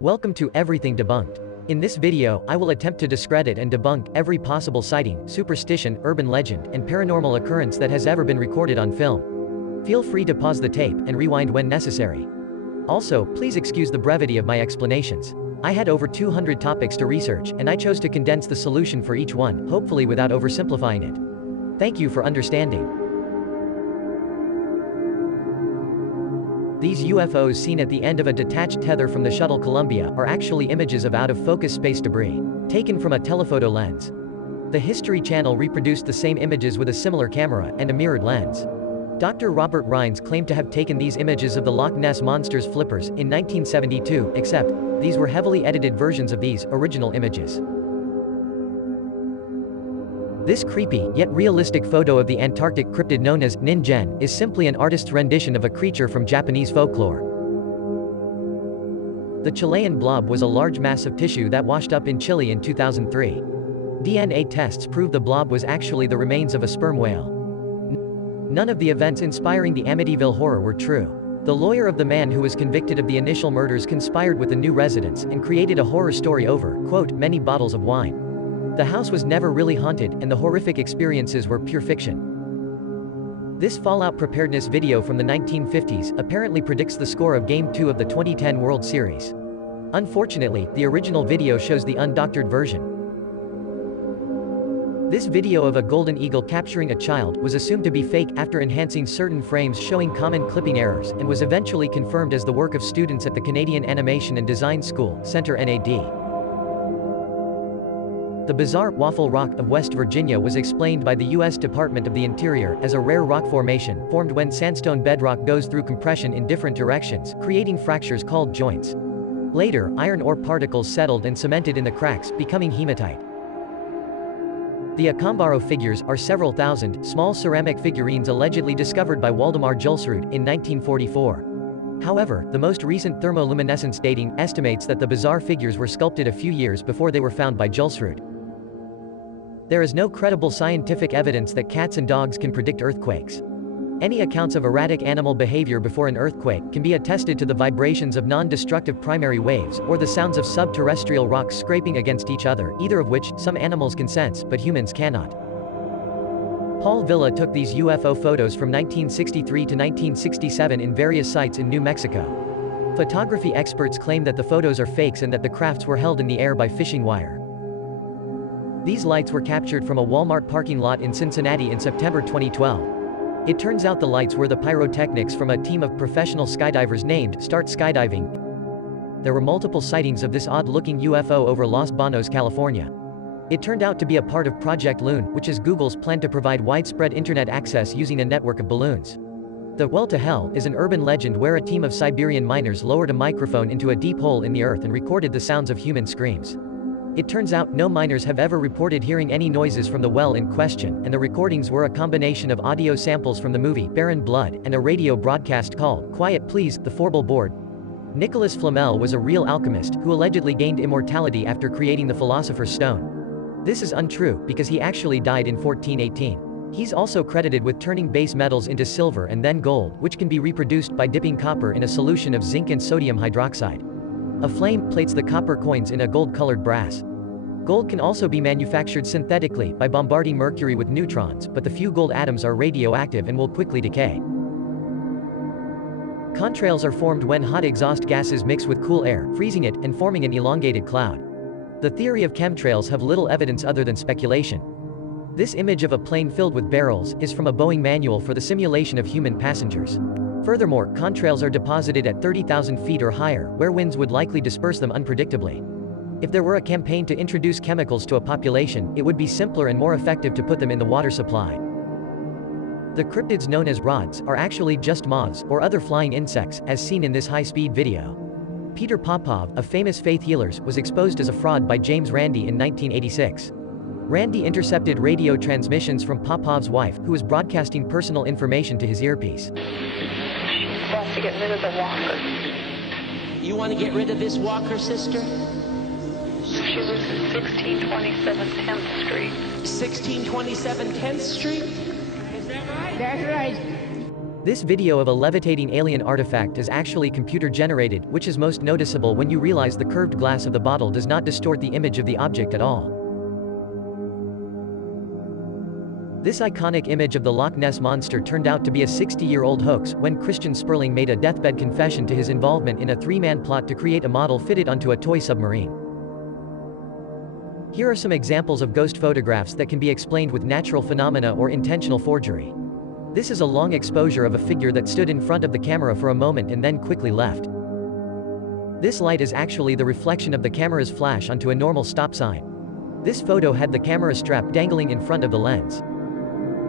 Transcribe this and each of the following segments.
Welcome to Everything Debunked. In this video, I will attempt to discredit and debunk every possible sighting, superstition, urban legend, and paranormal occurrence that has ever been recorded on film. Feel free to pause the tape and rewind when necessary. Also, please excuse the brevity of my explanations. I had over 200 topics to research, and I chose to condense the solution for each one, hopefully without oversimplifying it. Thank you for understanding. These UFOs seen at the end of a detached tether from the shuttle Columbia are actually images of out-of-focus space debris, taken from a telephoto lens. The History Channel reproduced the same images with a similar camera and a mirrored lens. Dr. Robert Rines claimed to have taken these images of the Loch Ness Monster's flippers in 1972, except, these were heavily edited versions of these original images. This creepy, yet realistic photo of the Antarctic cryptid known as Ningen is simply an artist's rendition of a creature from Japanese folklore. The Chilean blob was a large mass of tissue that washed up in Chile in 2003. DNA tests proved the blob was actually the remains of a sperm whale. None of the events inspiring the Amityville horror were true. The lawyer of the man who was convicted of the initial murders conspired with the new residents and created a horror story over, quote, many bottles of wine. The house was never really haunted, and the horrific experiences were pure fiction. This Fallout preparedness video from the 1950s apparently predicts the score of Game 2 of the 2010 World Series. Unfortunately, the original video shows the undoctored version. This video of a golden eagle capturing a child was assumed to be fake after enhancing certain frames showing common clipping errors, and was eventually confirmed as the work of students at the Canadian Animation and Design School, Center NAD. The bizarre Waffle Rock of West Virginia was explained by the U.S. Department of the Interior as a rare rock formation formed when sandstone bedrock goes through compression in different directions, creating fractures called joints. Later, iron ore particles settled and cemented in the cracks, becoming hematite. The Acambaro figures are several thousand, small ceramic figurines allegedly discovered by Waldemar Julsrud in 1944. However, the most recent thermoluminescence dating estimates that the bizarre figures were sculpted a few years before they were found by Julsrud. There is no credible scientific evidence that cats and dogs can predict earthquakes. Any accounts of erratic animal behavior before an earthquake can be attested to the vibrations of non-destructive primary waves, or the sounds of subterrestrial rocks scraping against each other, either of which, some animals can sense, but humans cannot. Paul Villa took these UFO photos from 1963 to 1967 in various sites in New Mexico. Photography experts claim that the photos are fakes and that the crafts were held in the air by fishing wire. These lights were captured from a Walmart parking lot in Cincinnati in September 2012. It turns out the lights were the pyrotechnics from a team of professional skydivers named Start Skydiving. There were multiple sightings of this odd-looking UFO over Los Banos, California. It turned out to be a part of Project Loon, which is Google's plan to provide widespread internet access using a network of balloons. The Well to Hell is an urban legend where a team of Siberian miners lowered a microphone into a deep hole in the earth and recorded the sounds of human screams. It turns out no miners have ever reported hearing any noises from the well in question, and the recordings were a combination of audio samples from the movie Barren Blood and a radio broadcast called Quiet Please, the Forbel Board. Nicholas Flamel was a real alchemist who allegedly gained immortality after creating the Philosopher's Stone. This is untrue, because he actually died in 1418. He's also credited with turning base metals into silver and then gold, which can be reproduced by dipping copper in a solution of zinc and sodium hydroxide. A flame plates the copper coins in a gold-colored brass. Gold can also be manufactured synthetically by bombarding mercury with neutrons, but the few gold atoms are radioactive and will quickly decay. Contrails are formed when hot exhaust gases mix with cool air, freezing it, and forming an elongated cloud. The theory of chemtrails have little evidence other than speculation. This image of a plane filled with barrels is from a Boeing manual for the simulation of human passengers. Furthermore, contrails are deposited at 30,000 feet or higher, where winds would likely disperse them unpredictably. If there were a campaign to introduce chemicals to a population, it would be simpler and more effective to put them in the water supply. The cryptids known as rods are actually just moths, or other flying insects, as seen in this high-speed video. Peter Popov, a famous faith healer, was exposed as a fraud by James Randi in 1986. Randi intercepted radio transmissions from Popov's wife, who was broadcasting personal information to his earpiece. She wants to get rid of the walker. You want to get rid of this walker, sister? She lives at 1627 10th Street. 1627 10th Street? Is that right? That's right. This video of a levitating alien artifact is actually computer-generated, which is most noticeable when you realize the curved glass of the bottle does not distort the image of the object at all. This iconic image of the Loch Ness Monster turned out to be a 60-year-old hoax when Christian Sperling made a deathbed confession to his involvement in a three-man plot to create a model fitted onto a toy submarine. Here are some examples of ghost photographs that can be explained with natural phenomena or intentional forgery. This is a long exposure of a figure that stood in front of the camera for a moment and then quickly left. This light is actually the reflection of the camera's flash onto a normal stop sign. This photo had the camera strap dangling in front of the lens.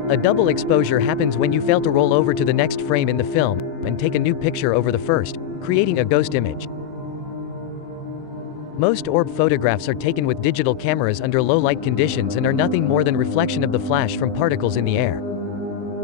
A double exposure happens when you fail to roll over to the next frame in the film and take a new picture over the first, creating a ghost image. Most orb photographs are taken with digital cameras under low light conditions and are nothing more than reflection of the flash from particles in the air.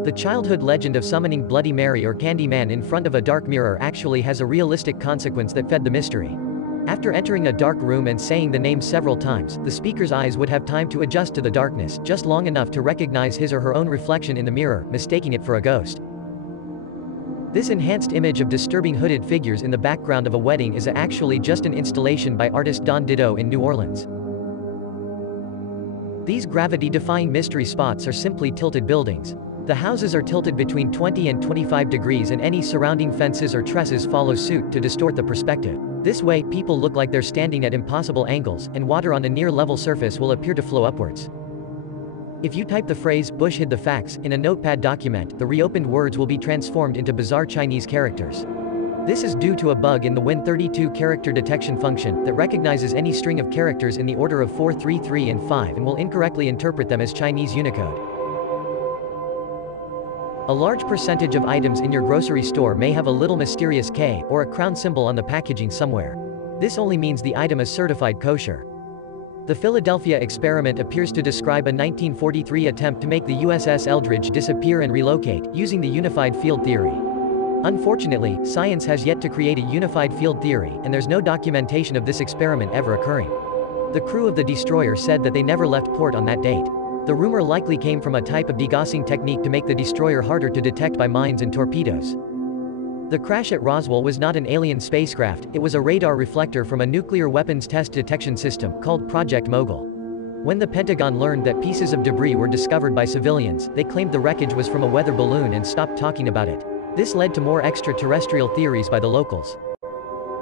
The childhood legend of summoning Bloody Mary or Candy Man in front of a dark mirror actually has a realistic consequence that fed the mystery. After entering a dark room and saying the name several times, the speaker's eyes would have time to adjust to the darkness, just long enough to recognize his or her own reflection in the mirror, mistaking it for a ghost. This enhanced image of disturbing hooded figures in the background of a wedding is actually just an installation by artist Don Dido in New Orleans. These gravity-defying mystery spots are simply tilted buildings. The houses are tilted between 20 and 25 degrees and any surrounding fences or trusses follow suit to distort the perspective. This way, people look like they're standing at impossible angles, and water on a near-level surface will appear to flow upwards. If you type the phrase, "Bush hid the facts," in a notepad document, the reopened words will be transformed into bizarre Chinese characters. This is due to a bug in the Win32 character detection function, that recognizes any string of characters in the order of 4, 3, 3 and 5 and will incorrectly interpret them as Chinese Unicode. A large percentage of items in your grocery store may have a little mysterious K, or a crown symbol on the packaging somewhere. This only means the item is certified kosher. The Philadelphia experiment appears to describe a 1943 attempt to make the USS Eldridge disappear and relocate, using the unified field theory. Unfortunately, science has yet to create a unified field theory, and there's no documentation of this experiment ever occurring. The crew of the destroyer said that they never left port on that date. The rumor likely came from a type of degaussing technique to make the destroyer harder to detect by mines and torpedoes. The crash at Roswell was not an alien spacecraft, it was a radar reflector from a nuclear weapons test detection system, called Project Mogul. When the Pentagon learned that pieces of debris were discovered by civilians, they claimed the wreckage was from a weather balloon and stopped talking about it. This led to more extraterrestrial theories by the locals.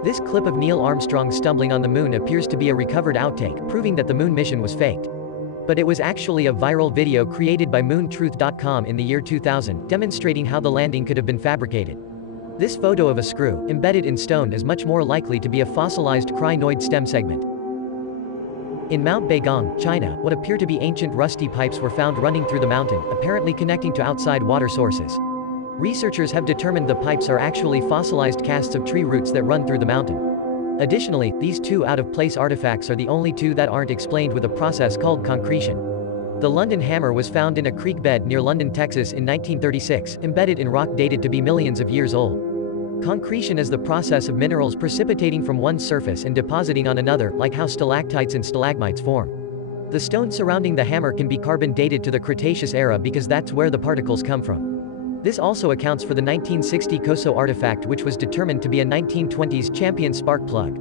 This clip of Neil Armstrong stumbling on the moon appears to be a recovered outtake, proving that the moon mission was faked. But it was actually a viral video created by MoonTruth.com in the year 2000, demonstrating how the landing could have been fabricated. This photo of a screw, embedded in stone, is much more likely to be a fossilized crinoid stem segment. In Mount Baigong, China, what appear to be ancient rusty pipes were found running through the mountain, apparently connecting to outside water sources. Researchers have determined the pipes are actually fossilized casts of tree roots that run through the mountain. Additionally, these two out-of-place artifacts are the only two that aren't explained with a process called concretion. The London hammer was found in a creek bed near London, Texas in 1936, embedded in rock dated to be millions of years old. Concretion is the process of minerals precipitating from one surface and depositing on another, like how stalactites and stalagmites form. The stone surrounding the hammer can be carbon dated to the Cretaceous era because that's where the particles come from. This also accounts for the 1960 Koso artifact, which was determined to be a 1920s Champion spark plug.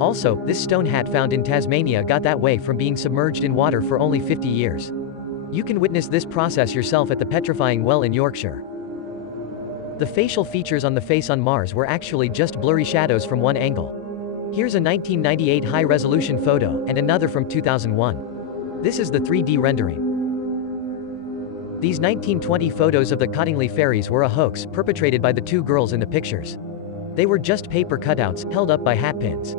Also, this stone hat found in Tasmania got that way from being submerged in water for only 50 years. You can witness this process yourself at the petrifying well in Yorkshire. The facial features on the face on Mars were actually just blurry shadows from one angle. Here's a 1998 high-resolution photo, and another from 2001. This is the 3D rendering. These 1920 photos of the Cottingley fairies were a hoax, perpetrated by the two girls in the pictures. They were just paper cutouts, held up by hat pins.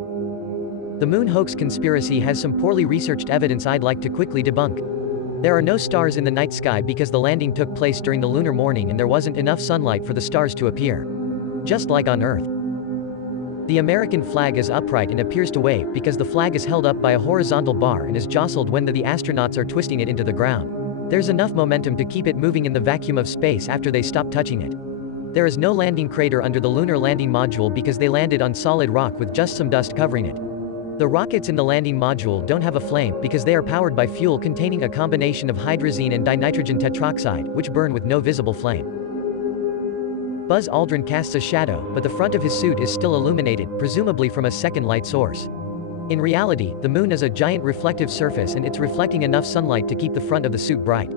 The moon hoax conspiracy has some poorly researched evidence I'd like to quickly debunk. There are no stars in the night sky because the landing took place during the lunar morning and there wasn't enough sunlight for the stars to appear. Just like on Earth. The American flag is upright and appears to wave because the flag is held up by a horizontal bar and is jostled when the astronauts are twisting it into the ground. There's enough momentum to keep it moving in the vacuum of space after they stop touching it. There is no landing crater under the lunar landing module because they landed on solid rock with just some dust covering it. The rockets in the landing module don't have a flame because they are powered by fuel containing a combination of hydrazine and dinitrogen tetroxide, which burn with no visible flame. Buzz Aldrin casts a shadow, but the front of his suit is still illuminated, presumably from a second light source. In reality, the moon is a giant reflective surface and it's reflecting enough sunlight to keep the front of the suit bright.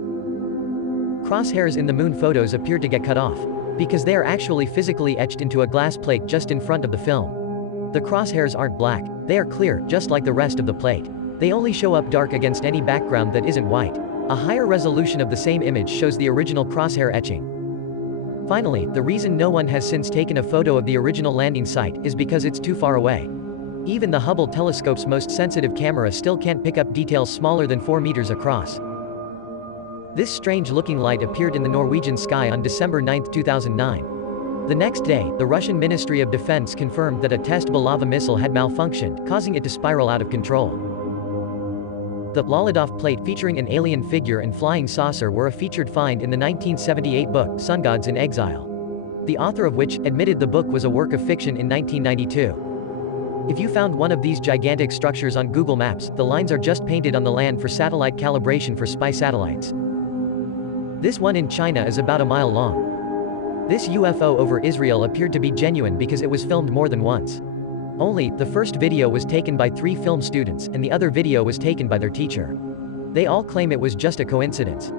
Crosshairs in the moon photos appear to get cut off, because they are actually physically etched into a glass plate just in front of the film. The crosshairs aren't black, they are clear, just like the rest of the plate. They only show up dark against any background that isn't white. A higher resolution of the same image shows the original crosshair etching. Finally, the reason no one has since taken a photo of the original landing site is because it's too far away. Even the Hubble telescope's most sensitive camera still can't pick up details smaller than 4 meters across. This strange-looking light appeared in the Norwegian sky on December 9, 2009. The next day, the Russian Ministry of Defense confirmed that a test Bulava missile had malfunctioned, causing it to spiral out of control. The Lolodov plate featuring an alien figure and flying saucer were a featured find in the 1978 book, Sun Gods in Exile. The author of which admitted the book was a work of fiction in 1992. If you found one of these gigantic structures on Google Maps, the lines are just painted on the land for satellite calibration for spy satellites. This one in China is about a mile long. This UFO over Israel appeared to be genuine because it was filmed more than once. Only, the first video was taken by 3 film students, and the other video was taken by their teacher. They all claim it was just a coincidence.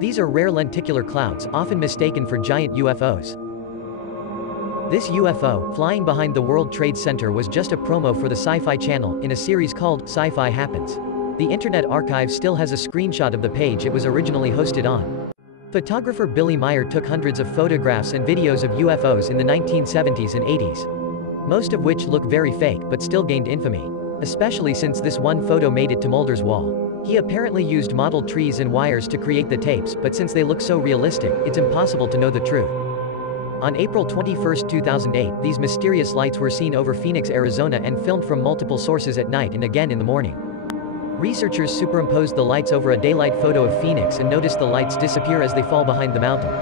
These are rare lenticular clouds, often mistaken for giant UFOs. This UFO, flying behind the World Trade Center, was just a promo for the Sci-Fi Channel, in a series called Sci-Fi Happens. The Internet Archive still has a screenshot of the page it was originally hosted on. Photographer Billy Meyer took hundreds of photographs and videos of UFOs in the 1970s and 80s. Most of which look very fake, but still gained infamy. Especially since this one photo made it to Mulder's wall. He apparently used model trees and wires to create the tapes, but since they look so realistic, it's impossible to know the truth. On April 21, 2008, these mysterious lights were seen over Phoenix, Arizona and filmed from multiple sources at night and again in the morning. Researchers superimposed the lights over a daylight photo of Phoenix and noticed the lights disappear as they fall behind the mountain.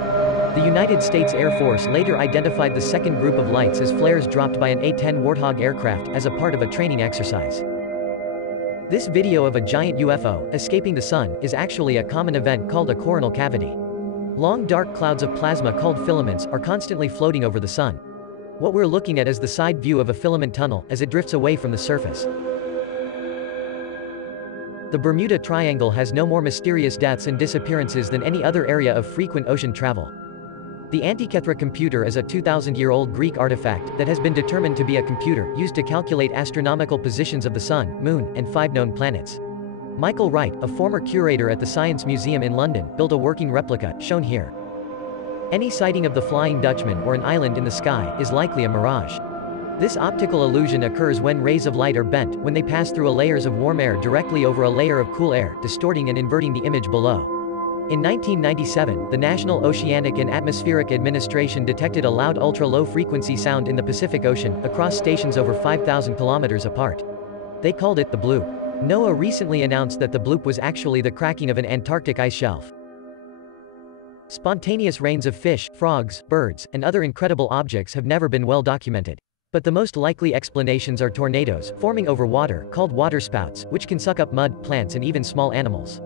The United States Air Force later identified the second group of lights as flares dropped by an A-10 Warthog aircraft as a part of a training exercise. This video of a giant UFO escaping the sun is actually a common event called a coronal cavity. Long dark clouds of plasma called filaments are constantly floating over the sun. What we're looking at is the side view of a filament tunnel as it drifts away from the surface. The Bermuda Triangle has no more mysterious deaths and disappearances than any other area of frequent ocean travel. The Antikythera computer is a 2,000-year-old Greek artifact that has been determined to be a computer used to calculate astronomical positions of the Sun, Moon, and 5 known planets. Michael Wright, a former curator at the Science Museum in London, built a working replica, shown here. Any sighting of the Flying Dutchman or an island in the sky is likely a mirage. This optical illusion occurs when rays of light are bent, when they pass through layers of warm air directly over a layer of cool air, distorting and inverting the image below. In 1997, the National Oceanic and Atmospheric Administration detected a loud ultra-low-frequency sound in the Pacific Ocean, across stations over 5,000 kilometers apart. They called it the bloop. NOAA recently announced that the bloop was actually the cracking of an Antarctic ice shelf. Spontaneous rains of fish, frogs, birds, and other incredible objects have never been well documented. But the most likely explanations are tornadoes, forming over water, called waterspouts, which can suck up mud, plants and even small animals.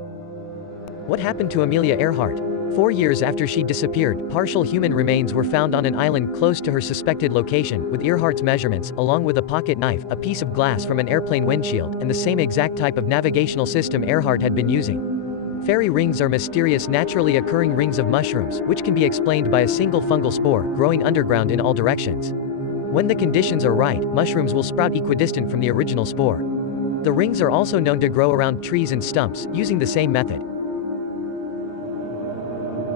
What happened to Amelia Earhart? 4 years after she disappeared, partial human remains were found on an island close to her suspected location, with Earhart's measurements, along with a pocket knife, a piece of glass from an airplane windshield, and the same exact type of navigational system Earhart had been using. Fairy rings are mysterious naturally occurring rings of mushrooms, which can be explained by a single fungal spore, growing underground in all directions. When the conditions are right, mushrooms will sprout equidistant from the original spore. The rings are also known to grow around trees and stumps, using the same method.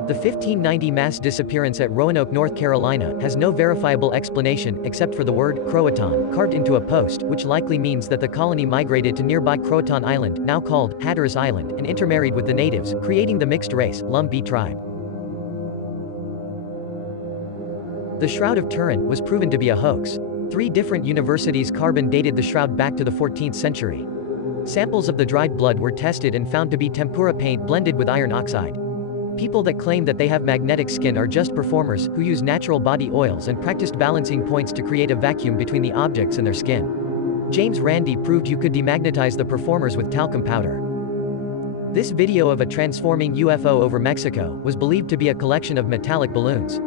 The 1590 mass disappearance at Roanoke, North Carolina, has no verifiable explanation, except for the word Croatan carved into a post, which likely means that the colony migrated to nearby Croatan Island, now called Hatteras Island, and intermarried with the natives, creating the mixed-race Lumbee tribe. The Shroud of Turin was proven to be a hoax. 3 different universities carbon-dated the shroud back to the 14th century. Samples of the dried blood were tested and found to be tempera paint blended with iron oxide. People that claim that they have magnetic skin are just performers, who use natural body oils and practiced balancing points to create a vacuum between the objects and their skin. James Randi proved you could demagnetize the performers with talcum powder. This video of a transforming UFO over Mexico was believed to be a collection of metallic balloons.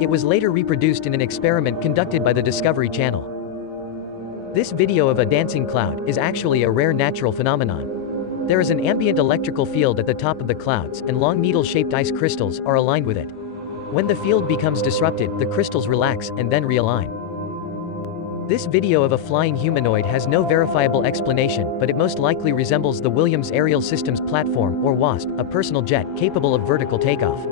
It was later reproduced in an experiment conducted by the Discovery Channel. This video of a dancing cloud is actually a rare natural phenomenon. There is an ambient electrical field at the top of the clouds, and long needle-shaped ice crystals are aligned with it. When the field becomes disrupted, the crystals relax, and then realign. This video of a flying humanoid has no verifiable explanation, but it most likely resembles the Williams Aerial Systems Platform, or WASP, a personal jet capable of vertical takeoff.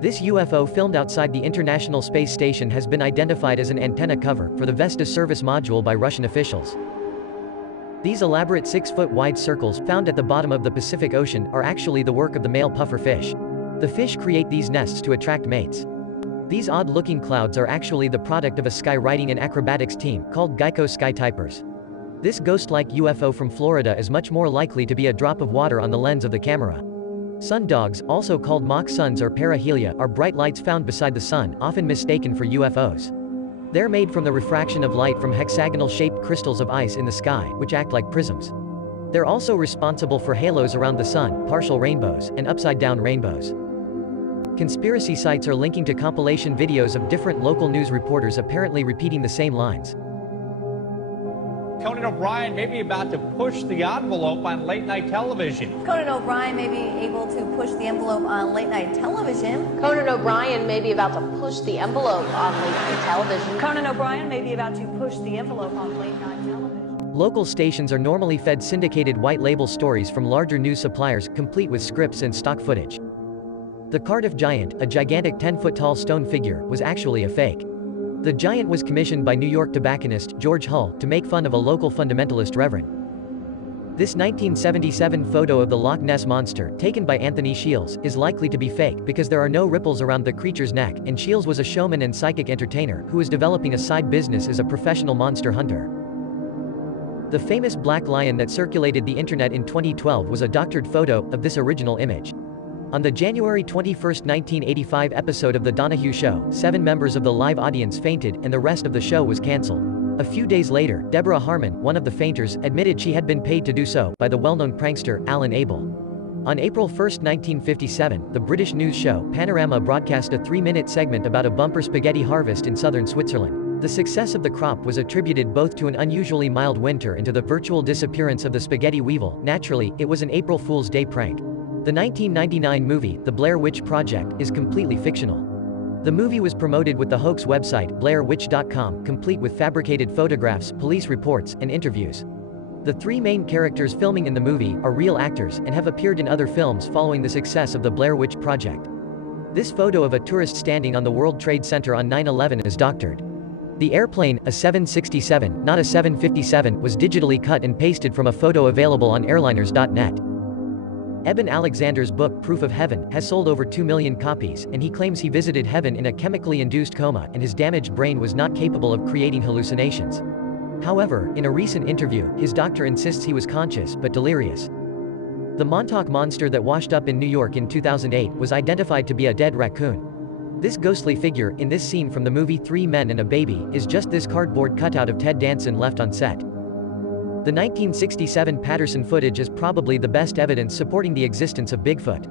This UFO filmed outside the International Space Station has been identified as an antenna cover for the Vesta service module by Russian officials. These elaborate 6-foot wide circles, found at the bottom of the Pacific Ocean, are actually the work of the male puffer fish. The fish create these nests to attract mates. These odd-looking clouds are actually the product of a skywriting and acrobatics team, called Geico Sky Typers. This ghost-like UFO from Florida is much more likely to be a drop of water on the lens of the camera. Sundogs, also called mock suns or perihelia, are bright lights found beside the sun, often mistaken for UFOs. They're made from the refraction of light from hexagonal-shaped crystals of ice in the sky, which act like prisms. They're also responsible for halos around the sun, partial rainbows, and upside-down rainbows. Conspiracy sites are linking to compilation videos of different local news reporters apparently repeating the same lines. Conan O'Brien may be about to push the envelope on late-night television. Conan O'Brien may be able to push the envelope on late-night television. Conan O'Brien may be about to push the envelope on late-night television. Conan O'Brien may be about to push the envelope on late-night television. Local stations are normally fed syndicated white-label stories from larger news suppliers, complete with scripts and stock footage. The Cardiff Giant, a gigantic 10-foot-tall stone figure, was actually a fake. The giant was commissioned by New York tobacconist George Hull to make fun of a local fundamentalist reverend. This 1977 photo of the Loch Ness Monster, taken by Anthony Shields, is likely to be fake because there are no ripples around the creature's neck, and Shields was a showman and psychic entertainer who was developing a side business as a professional monster hunter. The famous black lion that circulated the internet in 2012 was a doctored photo of this original image. On the January 21, 1985 episode of The Donahue Show, 7 members of the live audience fainted, and the rest of the show was cancelled. A few days later, Deborah Harmon, one of the fainters, admitted she had been paid to do so by the well-known prankster, Alan Abel. On April 1, 1957, the British news show, Panorama broadcast a 3-minute segment about a bumper spaghetti harvest in southern Switzerland. The success of the crop was attributed both to an unusually mild winter and to the virtual disappearance of the spaghetti weevil. Naturally, it was an April Fool's Day prank. The 1999 movie, The Blair Witch Project, is completely fictional. The movie was promoted with the hoax website, blairwitch.com, complete with fabricated photographs, police reports, and interviews. The 3 main characters filming in the movie are real actors and have appeared in other films following the success of The Blair Witch Project. This photo of a tourist standing on the World Trade Center on 9/11 is doctored. The airplane, a 767, not a 757, was digitally cut and pasted from a photo available on airliners.net. Eben Alexander's book Proof of Heaven has sold over 2 million copies, and he claims he visited heaven in a chemically induced coma and his damaged brain was not capable of creating hallucinations. However, in a recent interview, his doctor insists he was conscious but delirious. The Montauk monster that washed up in New York in 2008 was identified to be a dead raccoon. This ghostly figure, in this scene from the movie 3 Men and a Baby, is just this cardboard cutout of Ted Danson left on set. The 1967 Patterson footage is probably the best evidence supporting the existence of Bigfoot.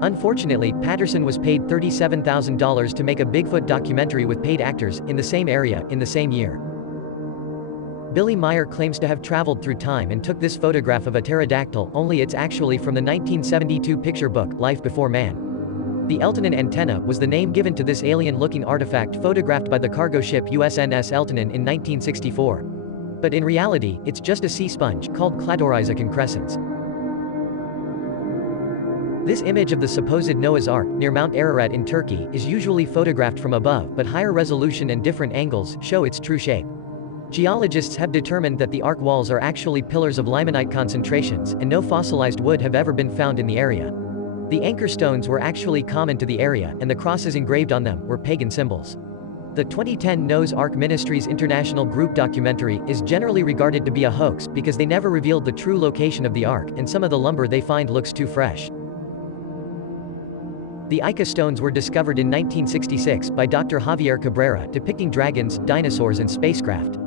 Unfortunately, Patterson was paid $37,000 to make a Bigfoot documentary with paid actors, in the same area, in the same year. Billy Meyer claims to have traveled through time and took this photograph of a pterodactyl, only it's actually from the 1972 picture book, Life Before Man. The Eltonin antenna was the name given to this alien-looking artifact photographed by the cargo ship USNS Eltonin in 1964. But in reality, it's just a sea sponge, called Cladorhiza concrescens. This image of the supposed Noah's Ark, near Mount Ararat in Turkey, is usually photographed from above, but higher resolution and different angles show its true shape. Geologists have determined that the Ark walls are actually pillars of limonite concentrations, and no fossilized wood have ever been found in the area. The anchor stones were actually common to the area, and the crosses engraved on them were pagan symbols. The 2010 Noah's Ark Ministries International Group documentary is generally regarded to be a hoax because they never revealed the true location of the Ark, and some of the lumber they find looks too fresh. The Ica stones were discovered in 1966 by Dr. Javier Cabrera, depicting dragons, dinosaurs and spacecraft.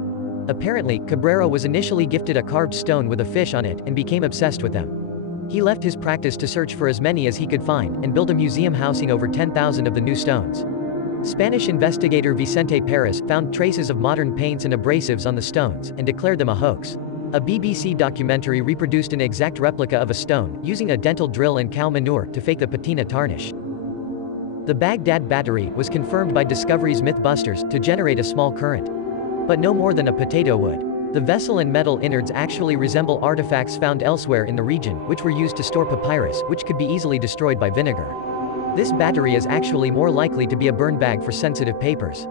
Apparently, Cabrera was initially gifted a carved stone with a fish on it and became obsessed with them. He left his practice to search for as many as he could find, and built a museum housing over 10,000 of the new stones. Spanish investigator Vicente Pérez found traces of modern paints and abrasives on the stones, and declared them a hoax. A BBC documentary reproduced an exact replica of a stone, using a dental drill and cow manure to fake the patina tarnish. The Baghdad battery was confirmed by Discovery's Mythbusters to generate a small current. But no more than a potato would. The vessel and metal innards actually resemble artifacts found elsewhere in the region, which were used to store papyrus, which could be easily destroyed by vinegar. This battery is actually more likely to be a burn bag for sensitive papers.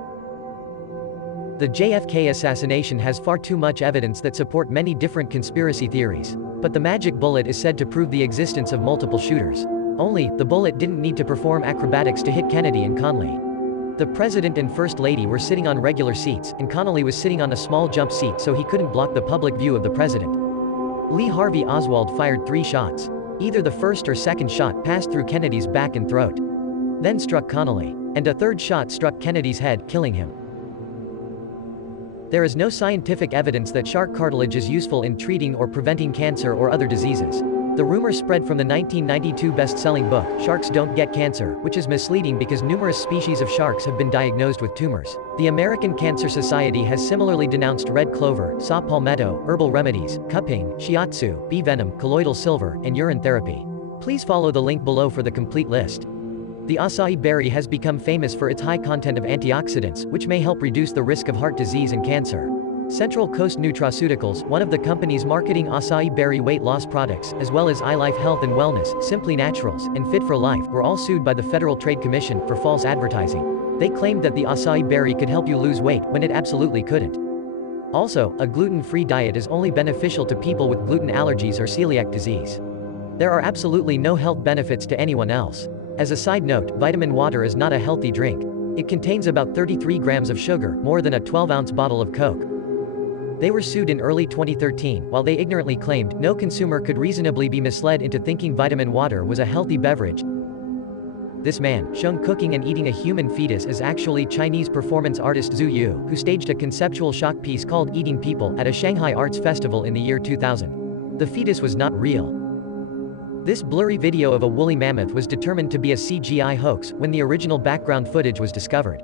The JFK assassination has far too much evidence that support many different conspiracy theories. But the magic bullet is said to prove the existence of multiple shooters. Only, the bullet didn't need to perform acrobatics to hit Kennedy and Connally. The president and first lady were sitting on regular seats, and Connally was sitting on a small jump seat so he couldn't block the public view of the president. Lee Harvey Oswald fired 3 shots. Either the first or second shot passed through Kennedy's back and throat. Then struck Connally. And a third shot struck Kennedy's head, killing him. There is no scientific evidence that shark cartilage is useful in treating or preventing cancer or other diseases. The rumor spread from the 1992 best-selling book, Sharks Don't Get Cancer, which is misleading because numerous species of sharks have been diagnosed with tumors. The American Cancer Society has similarly denounced red clover, saw palmetto, herbal remedies, cupping, shiatsu, bee venom, colloidal silver, and urine therapy. Please follow the link below for the complete list. The acai berry has become famous for its high content of antioxidants, which may help reduce the risk of heart disease and cancer. Central Coast Nutraceuticals, one of the companies marketing acai berry weight loss products, as well as iLife Health and Wellness, Simply Naturals, and Fit for Life, were all sued by the Federal Trade Commission for false advertising. They claimed that the acai berry could help you lose weight, when it absolutely couldn't. Also, a gluten-free diet is only beneficial to people with gluten allergies or celiac disease. There are absolutely no health benefits to anyone else. As a side note, vitamin water is not a healthy drink. It contains about 33 grams of sugar, more than a 12-ounce bottle of Coke. They were sued in early 2013, while they ignorantly claimed no consumer could reasonably be misled into thinking vitamin water was a healthy beverage. This man, shown cooking and eating a human fetus, is actually Chinese performance artist Zhu Yu, who staged a conceptual shock piece called Eating People at a Shanghai Arts Festival in the year 2000. The fetus was not real. This blurry video of a woolly mammoth was determined to be a CGI hoax when the original background footage was discovered.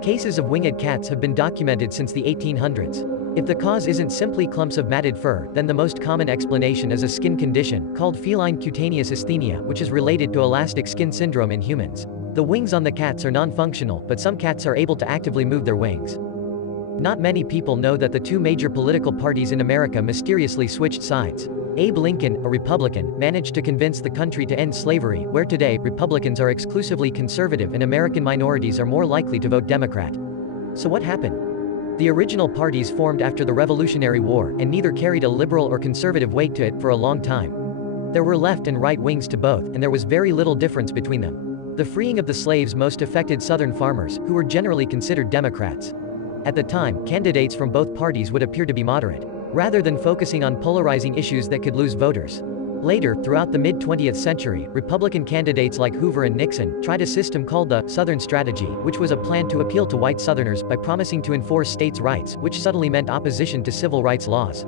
Cases of winged cats have been documented since the 1800s. If the cause isn't simply clumps of matted fur, then the most common explanation is a skin condition, called feline cutaneous asthenia, which is related to elastic skin syndrome in humans. The wings on the cats are non-functional, but some cats are able to actively move their wings. Not many people know that the 2 major political parties in America mysteriously switched sides. Abe Lincoln, a Republican, managed to convince the country to end slavery, where today, Republicans are exclusively conservative and American minorities are more likely to vote Democrat. So what happened? The original parties formed after the Revolutionary War, and neither carried a liberal or conservative weight to it for a long time. There were left and right wings to both, and there was very little difference between them. The freeing of the slaves most affected Southern farmers, who were generally considered Democrats. At the time, candidates from both parties would appear to be moderate, rather than focusing on polarizing issues that could lose voters. Later, throughout the mid-20th century, Republican candidates like Hoover and Nixon tried a system called the Southern Strategy, which was a plan to appeal to white Southerners by promising to enforce states' rights, which subtly meant opposition to civil rights laws.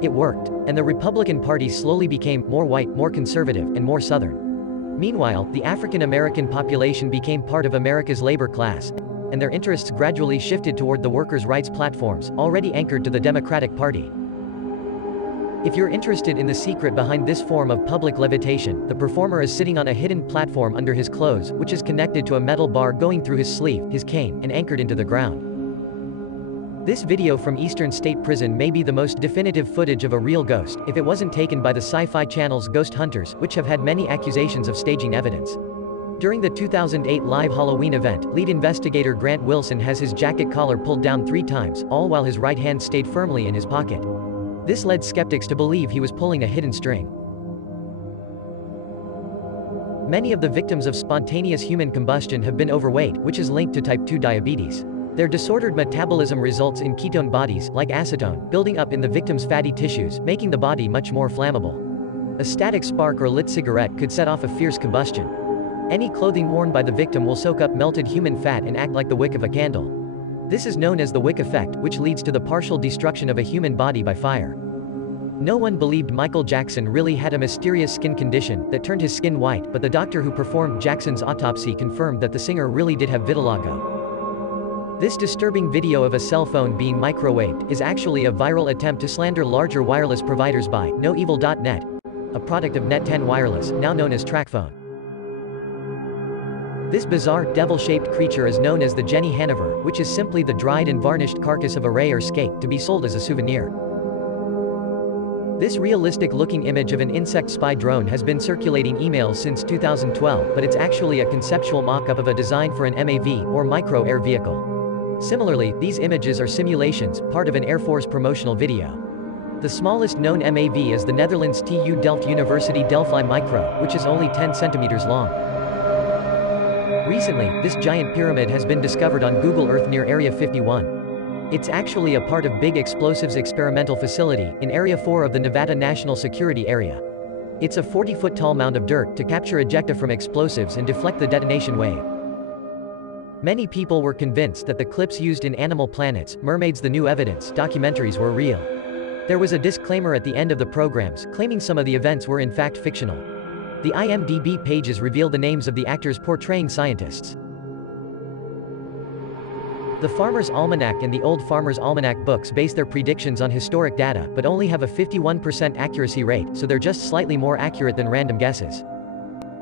It worked, and the Republican Party slowly became more white, more conservative, and more Southern. Meanwhile, the African American population became part of America's labor class, and their interests gradually shifted toward the workers' rights platforms, already anchored to the Democratic Party. If you're interested in the secret behind this form of public levitation, the performer is sitting on a hidden platform under his clothes, which is connected to a metal bar going through his sleeve, his cane, and anchored into the ground. This video from Eastern State Prison may be the most definitive footage of a real ghost, if it wasn't taken by the Sci-Fi Channel's Ghost Hunters, which have had many accusations of staging evidence. During the 2008 live Halloween event, lead investigator Grant Wilson has his jacket collar pulled down 3 times, all while his right hand stayed firmly in his pocket. This led skeptics to believe he was pulling a hidden string. Many of the victims of spontaneous human combustion have been overweight, which is linked to type 2 diabetes. Their disordered metabolism results in ketone bodies, like acetone, building up in the victim's fatty tissues, making the body much more flammable. A static spark or lit cigarette could set off a fierce combustion. Any clothing worn by the victim will soak up melted human fat and act like the wick of a candle. This is known as the wick effect, which leads to the partial destruction of a human body by fire. No one believed Michael Jackson really had a mysterious skin condition that turned his skin white, but the doctor who performed Jackson's autopsy confirmed that the singer really did have vitiligo. This disturbing video of a cell phone being microwaved is actually a viral attempt to slander larger wireless providers by NoEvil.net, a product of Net10 Wireless, now known as TracFone. This bizarre, devil-shaped creature is known as the Jenny Hanover, which is simply the dried and varnished carcass of a ray or skate, to be sold as a souvenir. This realistic-looking image of an insect spy drone has been circulating emails since 2012, but it's actually a conceptual mock-up of a design for an MAV, or micro-air vehicle. Similarly, these images are simulations, part of an Air Force promotional video. The smallest known MAV is the Netherlands TU Delft University Delphi Micro, which is only 10 centimeters long. Recently, this giant pyramid has been discovered on Google Earth near Area 51. It's actually a part of Big Explosives Experimental Facility, in Area 4 of the Nevada National Security Area. It's a 40-foot tall mound of dirt to capture ejecta from explosives and deflect the detonation wave. Many people were convinced that the clips used in Animal Planet's Mermaids: The New Evidence documentaries were real. There was a disclaimer at the end of the programs, claiming some of the events were in fact fictional. The IMDb pages reveal the names of the actors portraying scientists. The Farmer's Almanac and the Old Farmer's Almanac books base their predictions on historic data, but only have a 51% accuracy rate, so they're just slightly more accurate than random guesses.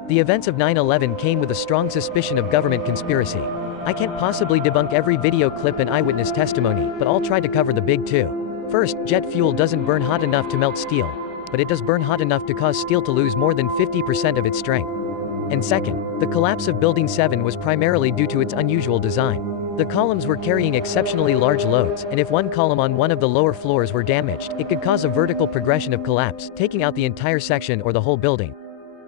The events of 9/11 came with a strong suspicion of government conspiracy. I can't possibly debunk every video clip and eyewitness testimony, but I'll try to cover the big two. First, jet fuel doesn't burn hot enough to melt steel, but it does burn hot enough to cause steel to lose more than 50% of its strength. And second, the collapse of Building 7 was primarily due to its unusual design. The columns were carrying exceptionally large loads, and if one column on one of the lower floors were damaged, it could cause a vertical progression of collapse, taking out the entire section or the whole building.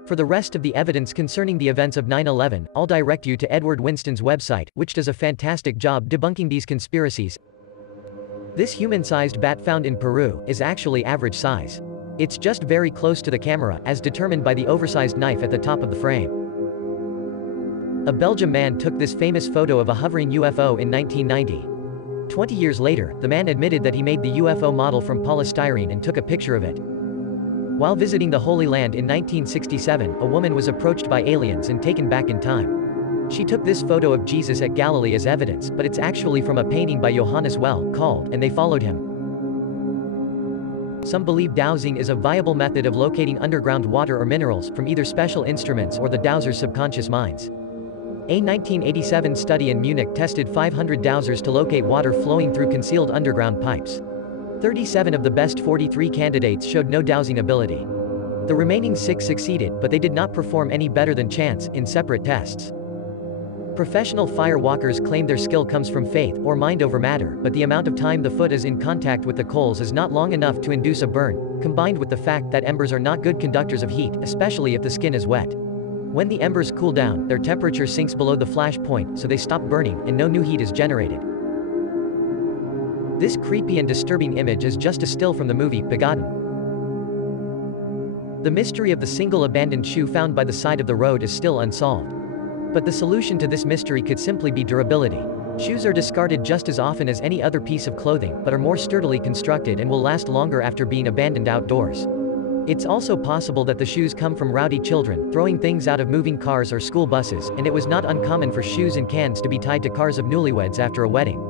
For the rest of the evidence concerning the events of 9/11, I'll direct you to Edward Winston's website, which does a fantastic job debunking these conspiracies. This human-sized bat found in Peru is actually average size. It's just very close to the camera, as determined by the oversized knife at the top of the frame. A Belgian man took this famous photo of a hovering UFO in 1990. 20 years later, the man admitted that he made the UFO model from polystyrene and took a picture of it. While visiting the Holy Land in 1967, a woman was approached by aliens and taken back in time. She took this photo of Jesus at Galilee as evidence, but it's actually from a painting by Johannes Well, called, and they followed him. Some believe dowsing is a viable method of locating underground water or minerals, from either special instruments or the dowser's subconscious minds. A 1987 study in Munich tested 500 dowsers to locate water flowing through concealed underground pipes. 37 of the best 43 candidates showed no dowsing ability. The remaining 6 succeeded, but they did not perform any better than chance, in separate tests. Professional fire walkers claim their skill comes from faith, or mind over matter, but the amount of time the foot is in contact with the coals is not long enough to induce a burn, combined with the fact that embers are not good conductors of heat, especially if the skin is wet. When the embers cool down, their temperature sinks below the flash point, so they stop burning, and no new heat is generated. This creepy and disturbing image is just a still from the movie, Begotten. The mystery of the single abandoned shoe found by the side of the road is still unsolved. But the solution to this mystery could simply be durability. Shoes are discarded just as often as any other piece of clothing, but are more sturdily constructed and will last longer after being abandoned outdoors. It's also possible that the shoes come from rowdy children, throwing things out of moving cars or school buses, and it was not uncommon for shoes and cans to be tied to cars of newlyweds after a wedding.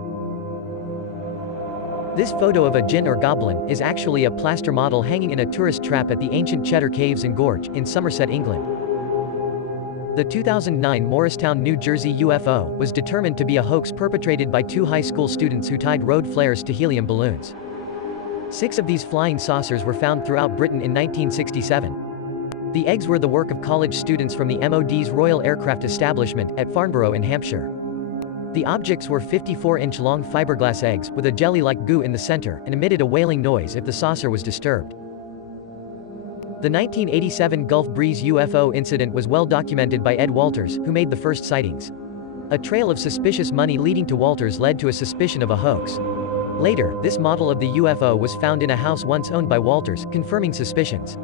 This photo of a jinn or goblin is actually a plaster model hanging in a tourist trap at the ancient Cheddar Caves and Gorge, in Somerset, England. The 2009 Morristown, New Jersey UFO was determined to be a hoax perpetrated by 2 high school students who tied road flares to helium balloons. 6 of these flying saucers were found throughout Britain in 1967. The eggs were the work of college students from the MOD's Royal Aircraft Establishment, at Farnborough in Hampshire. The objects were 54-inch long fiberglass eggs, with a jelly-like goo in the center, and emitted a wailing noise if the saucer was disturbed. The 1987 Gulf Breeze UFO incident was well documented by Ed Walters, who made the first sightings. A trail of suspicious money leading to Walters led to a suspicion of a hoax. Later, this model of the UFO was found in a house once owned by Walters, confirming suspicions.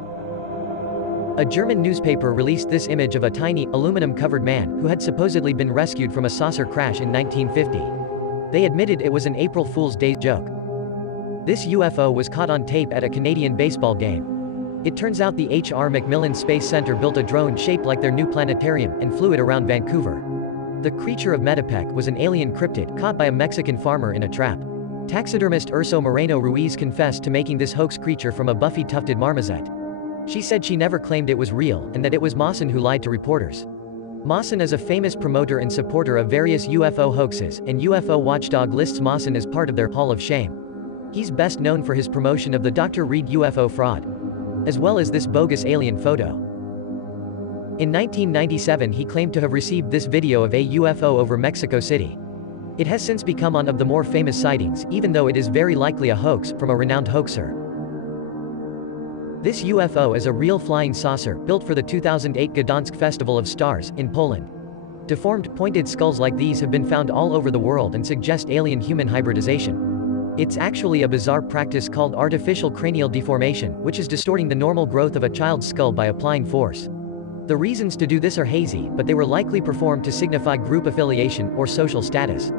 A German newspaper released this image of a tiny, aluminum-covered man, who had supposedly been rescued from a saucer crash in 1950. They admitted it was an April Fool's Day joke. This UFO was caught on tape at a Canadian baseball game. It turns out the H.R. MacMillan Space Center built a drone shaped like their new planetarium, and flew it around Vancouver. The creature of Metepec was an alien cryptid caught by a Mexican farmer in a trap. Taxidermist Urso Moreno Ruiz confessed to making this hoax creature from a buffy tufted marmoset. She said she never claimed it was real, and that it was Mawson who lied to reporters. Mawson is a famous promoter and supporter of various UFO hoaxes, and UFO Watchdog lists Mawson as part of their Hall of Shame. He's best known for his promotion of the Dr. Reed UFO fraud, as well as this bogus alien photo. In 1997 he claimed to have received this video of a UFO over Mexico City. It has since become one of the more famous sightings, even though it is very likely a hoax, from a renowned hoaxer. This UFO is a real flying saucer, built for the 2008 Gdansk Festival of Stars, in Poland. Deformed, pointed skulls like these have been found all over the world and suggest alien-human hybridization. It's actually a bizarre practice called artificial cranial deformation, which is distorting the normal growth of a child's skull by applying force. The reasons to do this are hazy, but they were likely performed to signify group affiliation, or social status.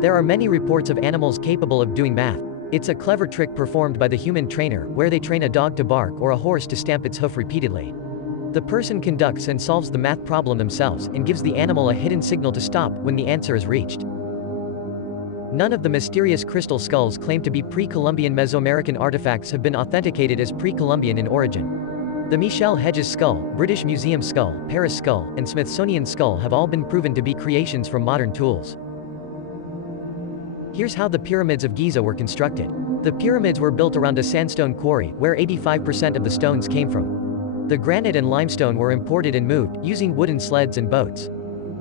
There are many reports of animals capable of doing math. It's a clever trick performed by the human trainer, where they train a dog to bark or a horse to stamp its hoof repeatedly. The person conducts and solves the math problem themselves, and gives the animal a hidden signal to stop when the answer is reached. None of the mysterious crystal skulls claimed to be pre-Columbian Mesoamerican artifacts have been authenticated as pre-Columbian in origin. The Michel Hedges skull, British Museum skull, Paris skull, and Smithsonian skull have all been proven to be creations from modern tools. Here's how the pyramids of Giza were constructed. The pyramids were built around a sandstone quarry, where 85% of the stones came from. The granite and limestone were imported and moved, using wooden sleds and boats.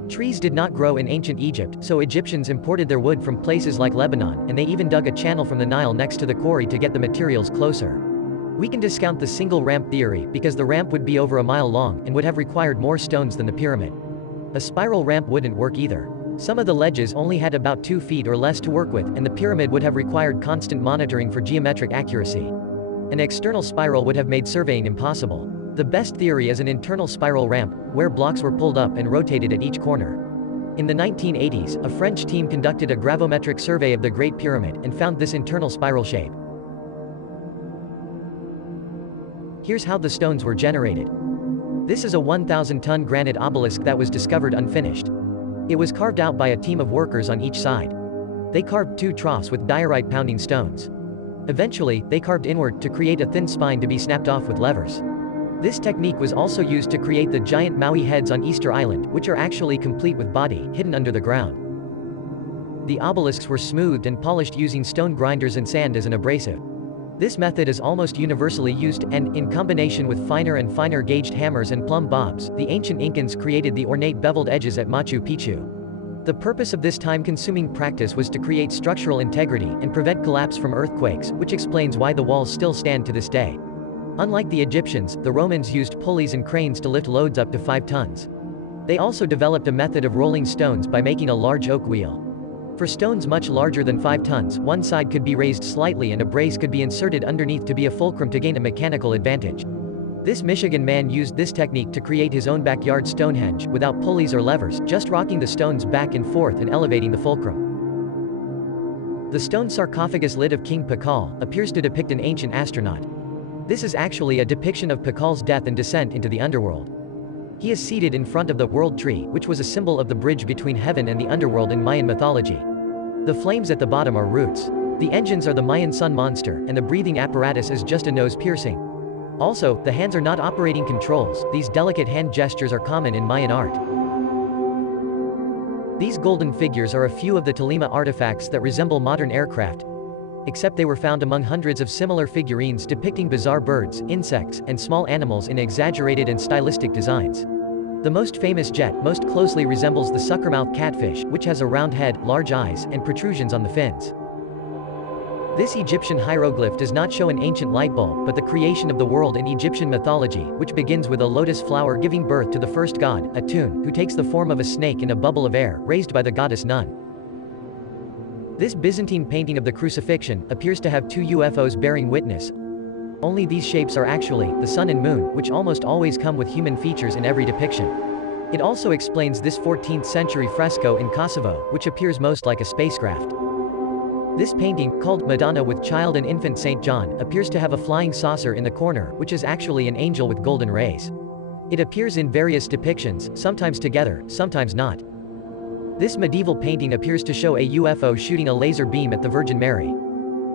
Trees did not grow in ancient Egypt, so Egyptians imported their wood from places like Lebanon, and they even dug a channel from the Nile next to the quarry to get the materials closer. We can discount the single ramp theory, because the ramp would be over a mile long, and would have required more stones than the pyramid. A spiral ramp wouldn't work either. Some of the ledges only had about 2 feet or less to work with, and the pyramid would have required constant monitoring for geometric accuracy. An external spiral would have made surveying impossible. The best theory is an internal spiral ramp, where blocks were pulled up and rotated at each corner. In the 1980s, a French team conducted a gravimetric survey of the Great Pyramid, and found this internal spiral shape. Here's how the stones were generated. This is a 1,000-ton granite obelisk that was discovered unfinished. It was carved out by a team of workers on each side. They carved 2 troughs with diorite pounding stones. Eventually, they carved inward to create a thin spine to be snapped off with levers. This technique was also used to create the giant Maui heads on Easter Island, which are actually complete with body, hidden under the ground. The obelisks were smoothed and polished using stone grinders and sand as an abrasive. This method is almost universally used, and, in combination with finer and finer gauged hammers and plumb bobs, the ancient Incans created the ornate beveled edges at Machu Picchu. The purpose of this time-consuming practice was to create structural integrity, and prevent collapse from earthquakes, which explains why the walls still stand to this day. Unlike the Egyptians, the Romans used pulleys and cranes to lift loads up to 5 tons. They also developed a method of rolling stones by making a large oak wheel. For stones much larger than 5 tons, one side could be raised slightly and a brace could be inserted underneath to be a fulcrum to gain a mechanical advantage. This Michigan man used this technique to create his own backyard Stonehenge, without pulleys or levers, just rocking the stones back and forth and elevating the fulcrum. The stone sarcophagus lid of King Pakal appears to depict an ancient astronaut. This is actually a depiction of Pakal's death and descent into the underworld. He is seated in front of the World Tree, which was a symbol of the bridge between heaven and the underworld in Mayan mythology. The flames at the bottom are roots. The engines are the Mayan sun monster, and the breathing apparatus is just a nose piercing. Also, the hands are not operating controls. These delicate hand gestures are common in Mayan art. These golden figures are a few of the Tolima artifacts that resemble modern aircraft, except they were found among hundreds of similar figurines depicting bizarre birds, insects, and small animals in exaggerated and stylistic designs. The most famous jet most closely resembles the suckermouth catfish, which has a round head, large eyes, and protrusions on the fins. This Egyptian hieroglyph does not show an ancient light bulb, but the creation of the world in Egyptian mythology, which begins with a lotus flower giving birth to the first god, Atun, who takes the form of a snake in a bubble of air, raised by the goddess Nun. This Byzantine painting of the crucifixion appears to have 2 UFOs bearing witness. Only these shapes are actually the sun and moon, which almost always come with human features in every depiction. It also explains this 14th century fresco in Kosovo, which appears most like a spacecraft. This painting, called Madonna with Child and Infant St. John, appears to have a flying saucer in the corner, which is actually an angel with golden rays. It appears in various depictions, sometimes together, sometimes not. This medieval painting appears to show a UFO shooting a laser beam at the Virgin Mary.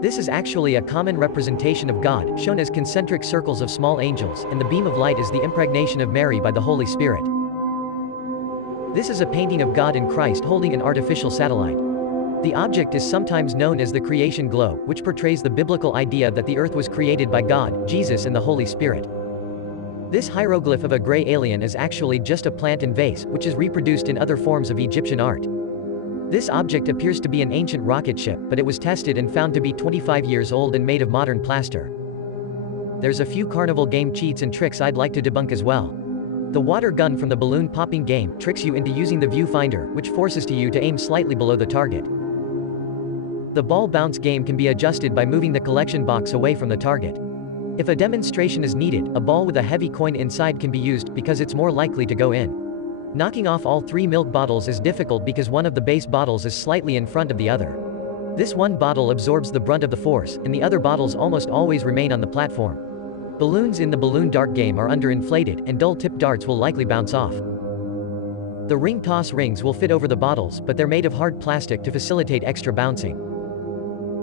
This is actually a common representation of God, shown as concentric circles of small angels, and the beam of light is the impregnation of Mary by the Holy Spirit. This is a painting of God and Christ holding an artificial satellite. The object is sometimes known as the creation globe, which portrays the biblical idea that the earth was created by God, Jesus and the Holy Spirit. This hieroglyph of a gray alien is actually just a plant and vase, which is reproduced in other forms of Egyptian art. This object appears to be an ancient rocket ship, but it was tested and found to be 25 years old and made of modern plaster. There's a few carnival game cheats and tricks I'd like to debunk as well. The water gun from the balloon popping game tricks you into using the viewfinder, which forces you to aim slightly below the target. The ball bounce game can be adjusted by moving the collection box away from the target. If a demonstration is needed, a ball with a heavy coin inside can be used, because it's more likely to go in. Knocking off all 3 milk bottles is difficult because one of the base bottles is slightly in front of the other. This one bottle absorbs the brunt of the force, and the other bottles almost always remain on the platform. Balloons in the balloon dart game are underinflated, and dull-tipped darts will likely bounce off. The ring toss rings will fit over the bottles, but they're made of hard plastic to facilitate extra bouncing.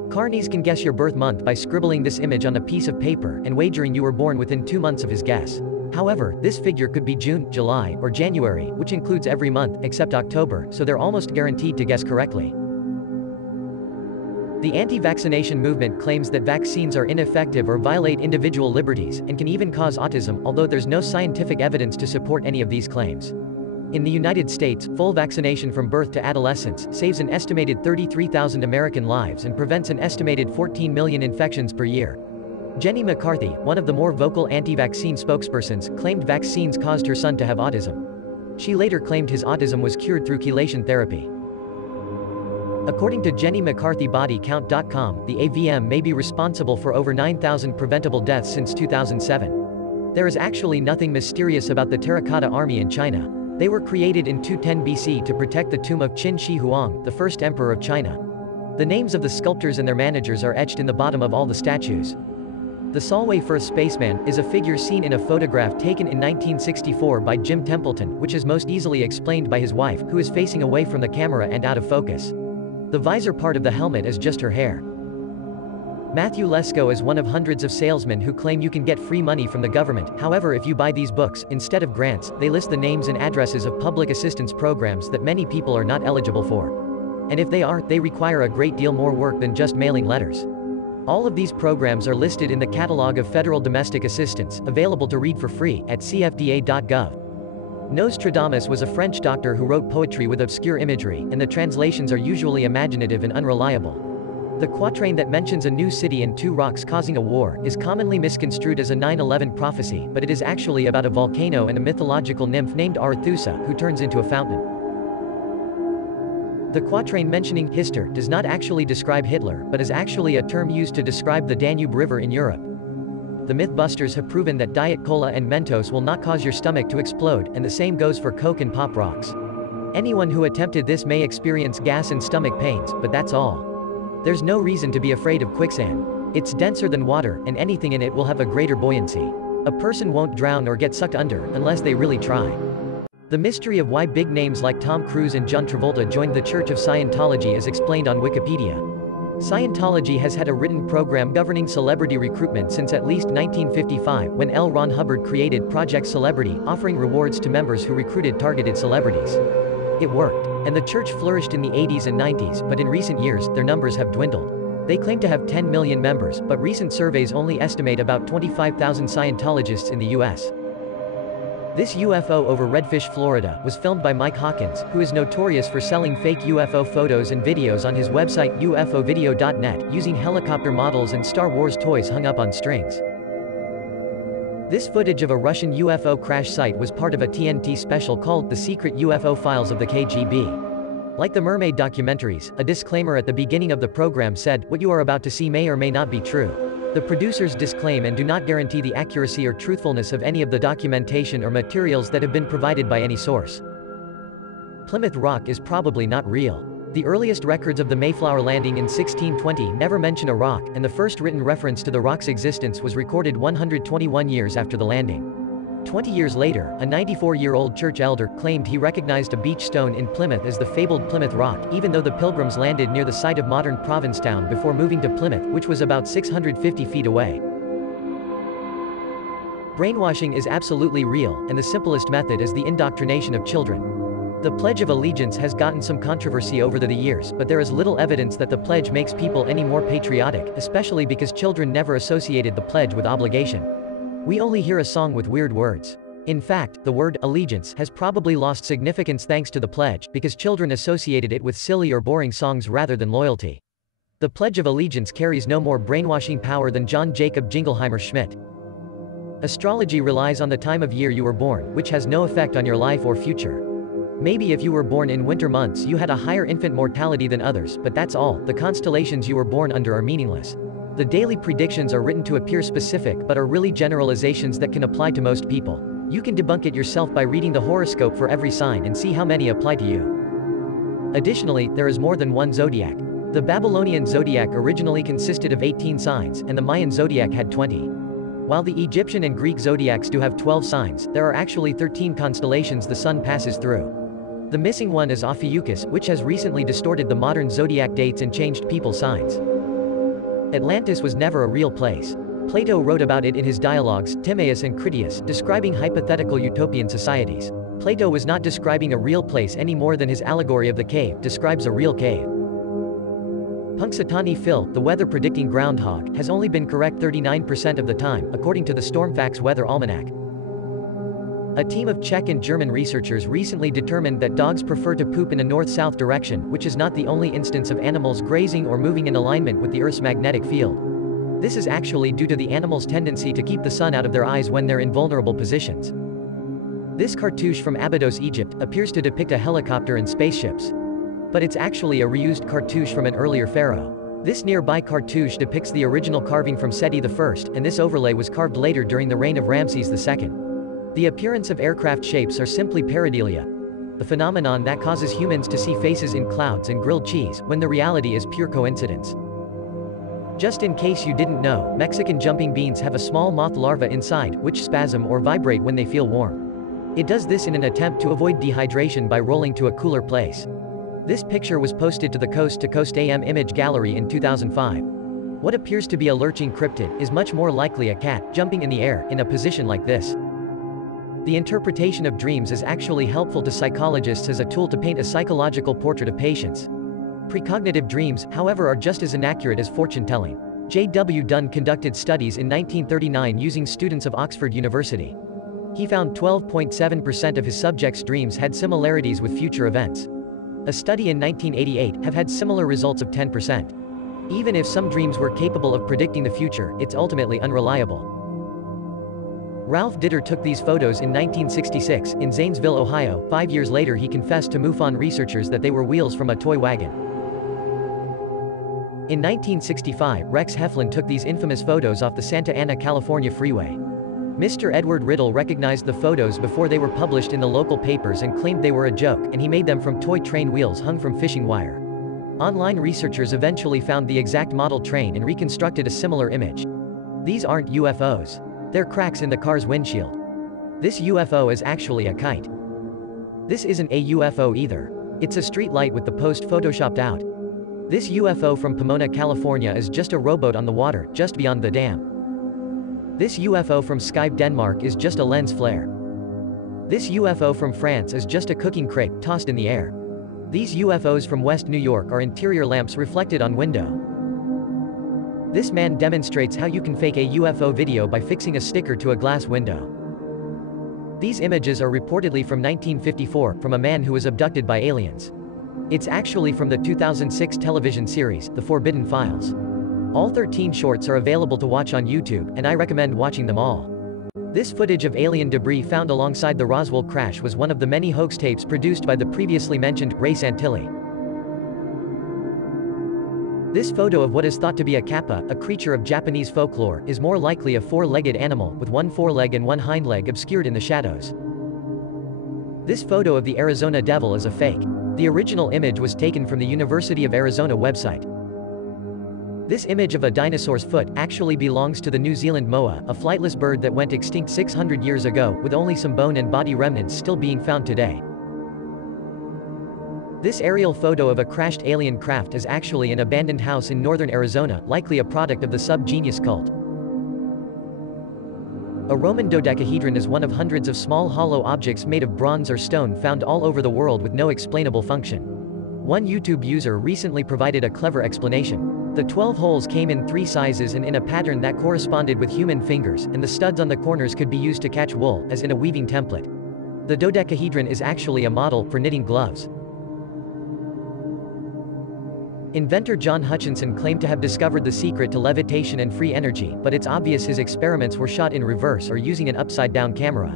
Carnies can guess your birth month by scribbling this image on a piece of paper and wagering you were born within 2 months of his guess. However, this figure could be June, July, or January, which includes every month, except October, so they're almost guaranteed to guess correctly. The anti-vaccination movement claims that vaccines are ineffective or violate individual liberties, and can even cause autism, although there's no scientific evidence to support any of these claims. In the United States, full vaccination from birth to adolescence saves an estimated 33,000 American lives and prevents an estimated 14 million infections per year. Jenny McCarthy, one of the more vocal anti-vaccine spokespersons, claimed vaccines caused her son to have autism. She later claimed his autism was cured through chelation therapy. According to JennyMcCarthyBodyCount.com, the AVM may be responsible for over 9,000 preventable deaths since 2007. There is actually nothing mysterious about the Terracotta Army in China. They were created in 210 BC to protect the tomb of Qin Shi Huang, the first emperor of China. The names of the sculptors and their managers are etched in the bottom of all the statues. The Solway Firth Spaceman is a figure seen in a photograph taken in 1964 by Jim Templeton, which is most easily explained by his wife, who is facing away from the camera and out of focus. The visor part of the helmet is just her hair. Matthew Lesko is one of hundreds of salesmen who claim you can get free money from the government. However, if you buy these books, instead of grants, they list the names and addresses of public assistance programs that many people are not eligible for. And if they are, they require a great deal more work than just mailing letters. All of these programs are listed in the Catalog of Federal Domestic Assistance, available to read for free, at cfda.gov. Nostradamus was a French doctor who wrote poetry with obscure imagery, and the translations are usually imaginative and unreliable. The quatrain that mentions a new city and 2 rocks causing a war is commonly misconstrued as a 9/11 prophecy, but it is actually about a volcano and a mythological nymph named Arethusa, who turns into a fountain. The quatrain mentioning Hister does not actually describe Hitler, but is actually a term used to describe the Danube River in Europe. The Mythbusters have proven that Diet Cola and Mentos will not cause your stomach to explode, and the same goes for Coke and Pop Rocks. Anyone who attempted this may experience gas and stomach pains, but that's all. There's no reason to be afraid of quicksand. It's denser than water, and anything in it will have a greater buoyancy. A person won't drown or get sucked under, unless they really try. The mystery of why big names like Tom Cruise and John Travolta joined the Church of Scientology is explained on Wikipedia. Scientology has had a written program governing celebrity recruitment since at least 1955, when L. Ron Hubbard created Project Celebrity, offering rewards to members who recruited targeted celebrities. It worked. And the church flourished in the 80s and 90s, but in recent years, their numbers have dwindled. They claim to have 10 million members, but recent surveys only estimate about 25,000 Scientologists in the US. This UFO over Redfish, Florida, was filmed by Mike Hawkins, who is notorious for selling fake UFO photos and videos on his website ufovideo.net, using helicopter models and Star Wars toys hung up on strings. This footage of a Russian UFO crash site was part of a TNT special called The Secret UFO Files of the KGB. Like the mermaid documentaries, a disclaimer at the beginning of the program said, "What you are about to see may or may not be true." The producers disclaim and do not guarantee the accuracy or truthfulness of any of the documentation or materials that have been provided by any source. Plymouth Rock is probably not real. The earliest records of the Mayflower landing in 1620 never mention a rock, and the first written reference to the rock's existence was recorded 121 years after the landing. 20 years later, a 94-year-old church elder claimed he recognized a beach stone in Plymouth as the fabled Plymouth Rock, even though the Pilgrims landed near the site of modern Provincetown before moving to Plymouth, which was about 650 feet away. Brainwashing is absolutely real, and the simplest method is the indoctrination of children. The Pledge of Allegiance has gotten some controversy over the years, but there is little evidence that the pledge makes people any more patriotic, especially because children never associated the pledge with obligation. We only hear a song with weird words. In fact, the word allegiance has probably lost significance thanks to the pledge, because children associated it with silly or boring songs rather than loyalty. The Pledge of Allegiance carries no more brainwashing power than John Jacob Jingleheimer Schmidt. Astrology relies on the time of year you were born, which has no effect on your life or future. Maybe if you were born in winter months you had a higher infant mortality than others, but that's all. The constellations you were born under are meaningless. The daily predictions are written to appear specific but are really generalizations that can apply to most people. You can debunk it yourself by reading the horoscope for every sign and see how many apply to you. Additionally, there is more than one zodiac. The Babylonian zodiac originally consisted of 18 signs, and the Mayan zodiac had 20. While the Egyptian and Greek zodiacs do have 12 signs, there are actually 13 constellations the sun passes through. The missing one is Ophiuchus, which has recently distorted the modern zodiac dates and changed people's signs. Atlantis was never a real place. Plato wrote about it in his dialogues, Timaeus and Critias, describing hypothetical utopian societies. Plato was not describing a real place any more than his allegory of the cave describes a real cave. Punxsutawney Phil, the weather-predicting groundhog, has only been correct 39% of the time, according to the Stormfax Weather Almanac. A team of Czech and German researchers recently determined that dogs prefer to poop in a north-south direction, which is not the only instance of animals grazing or moving in alignment with the Earth's magnetic field. This is actually due to the animals' tendency to keep the sun out of their eyes when they're in vulnerable positions. This cartouche from Abydos, Egypt, appears to depict a helicopter and spaceships. But it's actually a reused cartouche from an earlier pharaoh. This nearby cartouche depicts the original carving from Seti I, and this overlay was carved later during the reign of Ramses II. The appearance of aircraft shapes are simply pareidolia, the phenomenon that causes humans to see faces in clouds and grilled cheese, when the reality is pure coincidence. Just in case you didn't know, Mexican jumping beans have a small moth larva inside, which spasm or vibrate when they feel warm. It does this in an attempt to avoid dehydration by rolling to a cooler place. This picture was posted to the Coast to Coast AM image gallery in 2005. What appears to be a lurching cryptid is much more likely a cat jumping in the air, in a position like this. The interpretation of dreams is actually helpful to psychologists as a tool to paint a psychological portrait of patients. Precognitive dreams, however, are just as inaccurate as fortune-telling. J.W. Dunn conducted studies in 1939 using students of Oxford University. He found 12.7% of his subjects' dreams had similarities with future events. A study in 1988 have had similar results of 10%. Even if some dreams were capable of predicting the future, it's ultimately unreliable. Ralph Ditter took these photos in 1966, in Zanesville, Ohio. 5 years later he confessed to MUFON researchers that they were wheels from a toy wagon. In 1965, Rex Heflin took these infamous photos off the Santa Ana, California freeway. Mr. Edward Riddle recognized the photos before they were published in the local papers and claimed they were a joke, and he made them from toy train wheels hung from fishing wire. Online researchers eventually found the exact model train and reconstructed a similar image. These aren't UFOs. They're cracks in the car's windshield. This UFO is actually a kite. This isn't a UFO either. It's a street light with the post photoshopped out. This UFO from Pomona, California is just a rowboat on the water, just beyond the dam. This UFO from Skive, Denmark is just a lens flare. This UFO from France is just a cooking crepe tossed in the air. These UFOs from West New York are interior lamps reflected on window. This man demonstrates how you can fake a UFO video by fixing a sticker to a glass window. These images are reportedly from 1954, from a man who was abducted by aliens. It's actually from the 2006 television series, The Forbidden Files. All 13 shorts are available to watch on YouTube, and I recommend watching them all. This footage of alien debris found alongside the Roswell crash was one of the many hoax tapes produced by the previously mentioned Ray Santilli. This photo of what is thought to be a kappa, a creature of Japanese folklore, is more likely a four-legged animal, with one foreleg and one hind leg obscured in the shadows. This photo of the Arizona Devil is a fake. The original image was taken from the University of Arizona website. This image of a dinosaur's foot actually belongs to the New Zealand moa, a flightless bird that went extinct 600 years ago, with only some bone and body remnants still being found today. This aerial photo of a crashed alien craft is actually an abandoned house in northern Arizona, likely a product of the sub-genius cult. A Roman dodecahedron is one of hundreds of small hollow objects made of bronze or stone found all over the world with no explainable function. One YouTube user recently provided a clever explanation. The 12 holes came in 3 sizes and in a pattern that corresponded with human fingers, and the studs on the corners could be used to catch wool, as in a weaving template. The dodecahedron is actually a model for knitting gloves. Inventor John Hutchinson claimed to have discovered the secret to levitation and free energy, but it's obvious his experiments were shot in reverse or using an upside-down camera.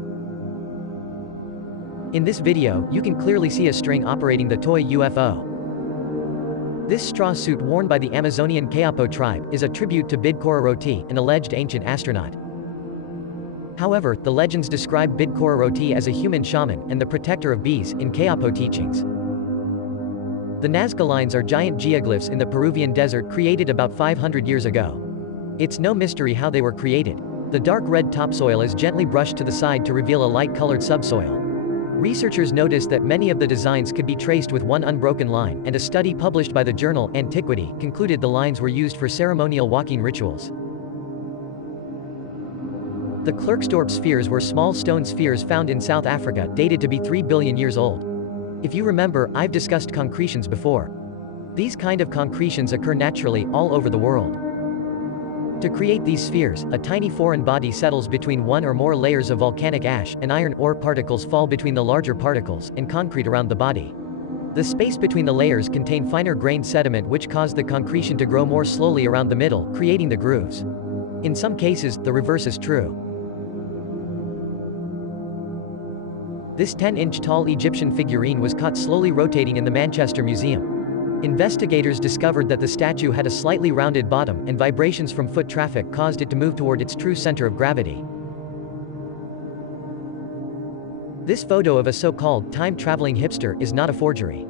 In this video, you can clearly see a string operating the toy UFO. This straw suit worn by the Amazonian Kayapo tribe is a tribute to Bidkororoti, an alleged ancient astronaut. However, the legends describe Bidkororoti as a human shaman, and the protector of bees, in Kayapo teachings. The Nazca lines are giant geoglyphs in the Peruvian desert created about 500 years ago. It's no mystery how they were created. The dark red topsoil is gently brushed to the side to reveal a light-colored subsoil. Researchers noticed that many of the designs could be traced with one unbroken line, and a study published by the journal Antiquity concluded the lines were used for ceremonial walking rituals. The Klerksdorp spheres were small stone spheres found in South Africa, dated to be 3 billion years old. If you remember, I've discussed concretions before. These kind of concretions occur naturally, all over the world. To create these spheres, a tiny foreign body settles between one or more layers of volcanic ash, and iron ore particles fall between the larger particles, and concrete around the body. The space between the layers contain finer grained sediment which caused the concretion to grow more slowly around the middle, creating the grooves. In some cases, the reverse is true. This 10-inch tall Egyptian figurine was caught slowly rotating in the Manchester Museum. Investigators discovered that the statue had a slightly rounded bottom, and vibrations from foot traffic caused it to move toward its true center of gravity. This photo of a so-called time-traveling hipster is not a forgery.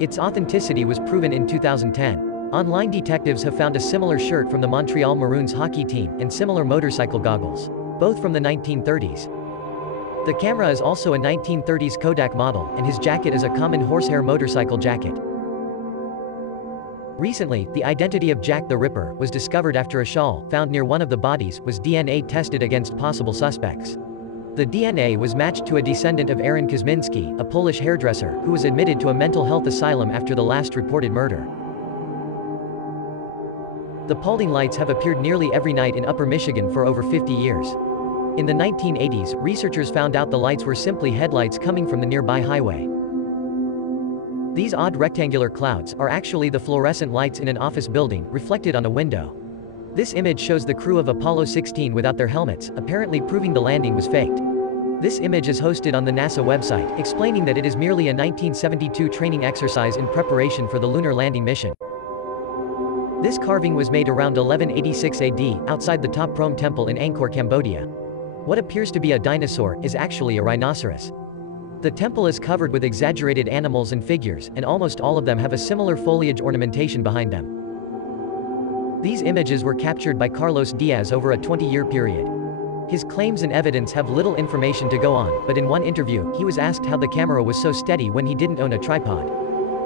Its authenticity was proven in 2010. Online detectives have found a similar shirt from the Montreal Maroons hockey team, and similar motorcycle goggles, both from the 1930s. The camera is also a 1930s Kodak model, and his jacket is a common horsehair motorcycle jacket. Recently, the identity of Jack the Ripper was discovered after a shawl, found near one of the bodies, was DNA tested against possible suspects. The DNA was matched to a descendant of Aaron Kosminski, a Polish hairdresser, who was admitted to a mental health asylum after the last reported murder. The Paulding lights have appeared nearly every night in Upper Michigan for over 50 years. In the 1980s, researchers found out the lights were simply headlights coming from the nearby highway. These odd rectangular clouds are actually the fluorescent lights in an office building, reflected on a window. This image shows the crew of Apollo 16 without their helmets, apparently proving the landing was faked. This image is hosted on the NASA website, explaining that it is merely a 1972 training exercise in preparation for the lunar landing mission. This carving was made around 1186 AD, outside the Top Prom Temple in Angkor, Cambodia. What appears to be a dinosaur is actually a rhinoceros. The temple is covered with exaggerated animals and figures, and almost all of them have a similar foliage ornamentation behind them. These images were captured by Carlos Diaz over a 20-year period. His claims and evidence have little information to go on, but in one interview, he was asked how the camera was so steady when he didn't own a tripod.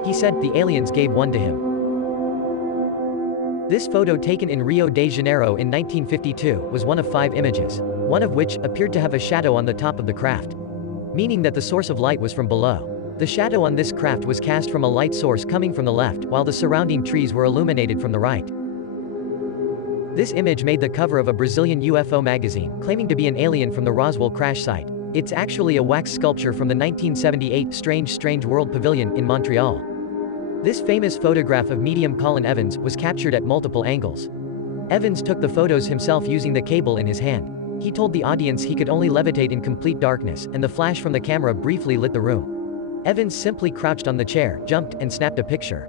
He said, "The aliens gave one to him." This photo taken in Rio de Janeiro in 1952 was one of 5 images, one of which appeared to have a shadow on the top of the craft, meaning that the source of light was from below. The shadow on this craft was cast from a light source coming from the left, while the surrounding trees were illuminated from the right. This image made the cover of a Brazilian UFO magazine, claiming to be an alien from the Roswell crash site. It's actually a wax sculpture from the 1978 Strange World Pavilion in Montreal. This famous photograph of medium Colin Evans was captured at multiple angles. Evans took the photos himself using the cable in his hand. He told the audience he could only levitate in complete darkness, and the flash from the camera briefly lit the room. Evans simply crouched on the chair, jumped, and snapped a picture.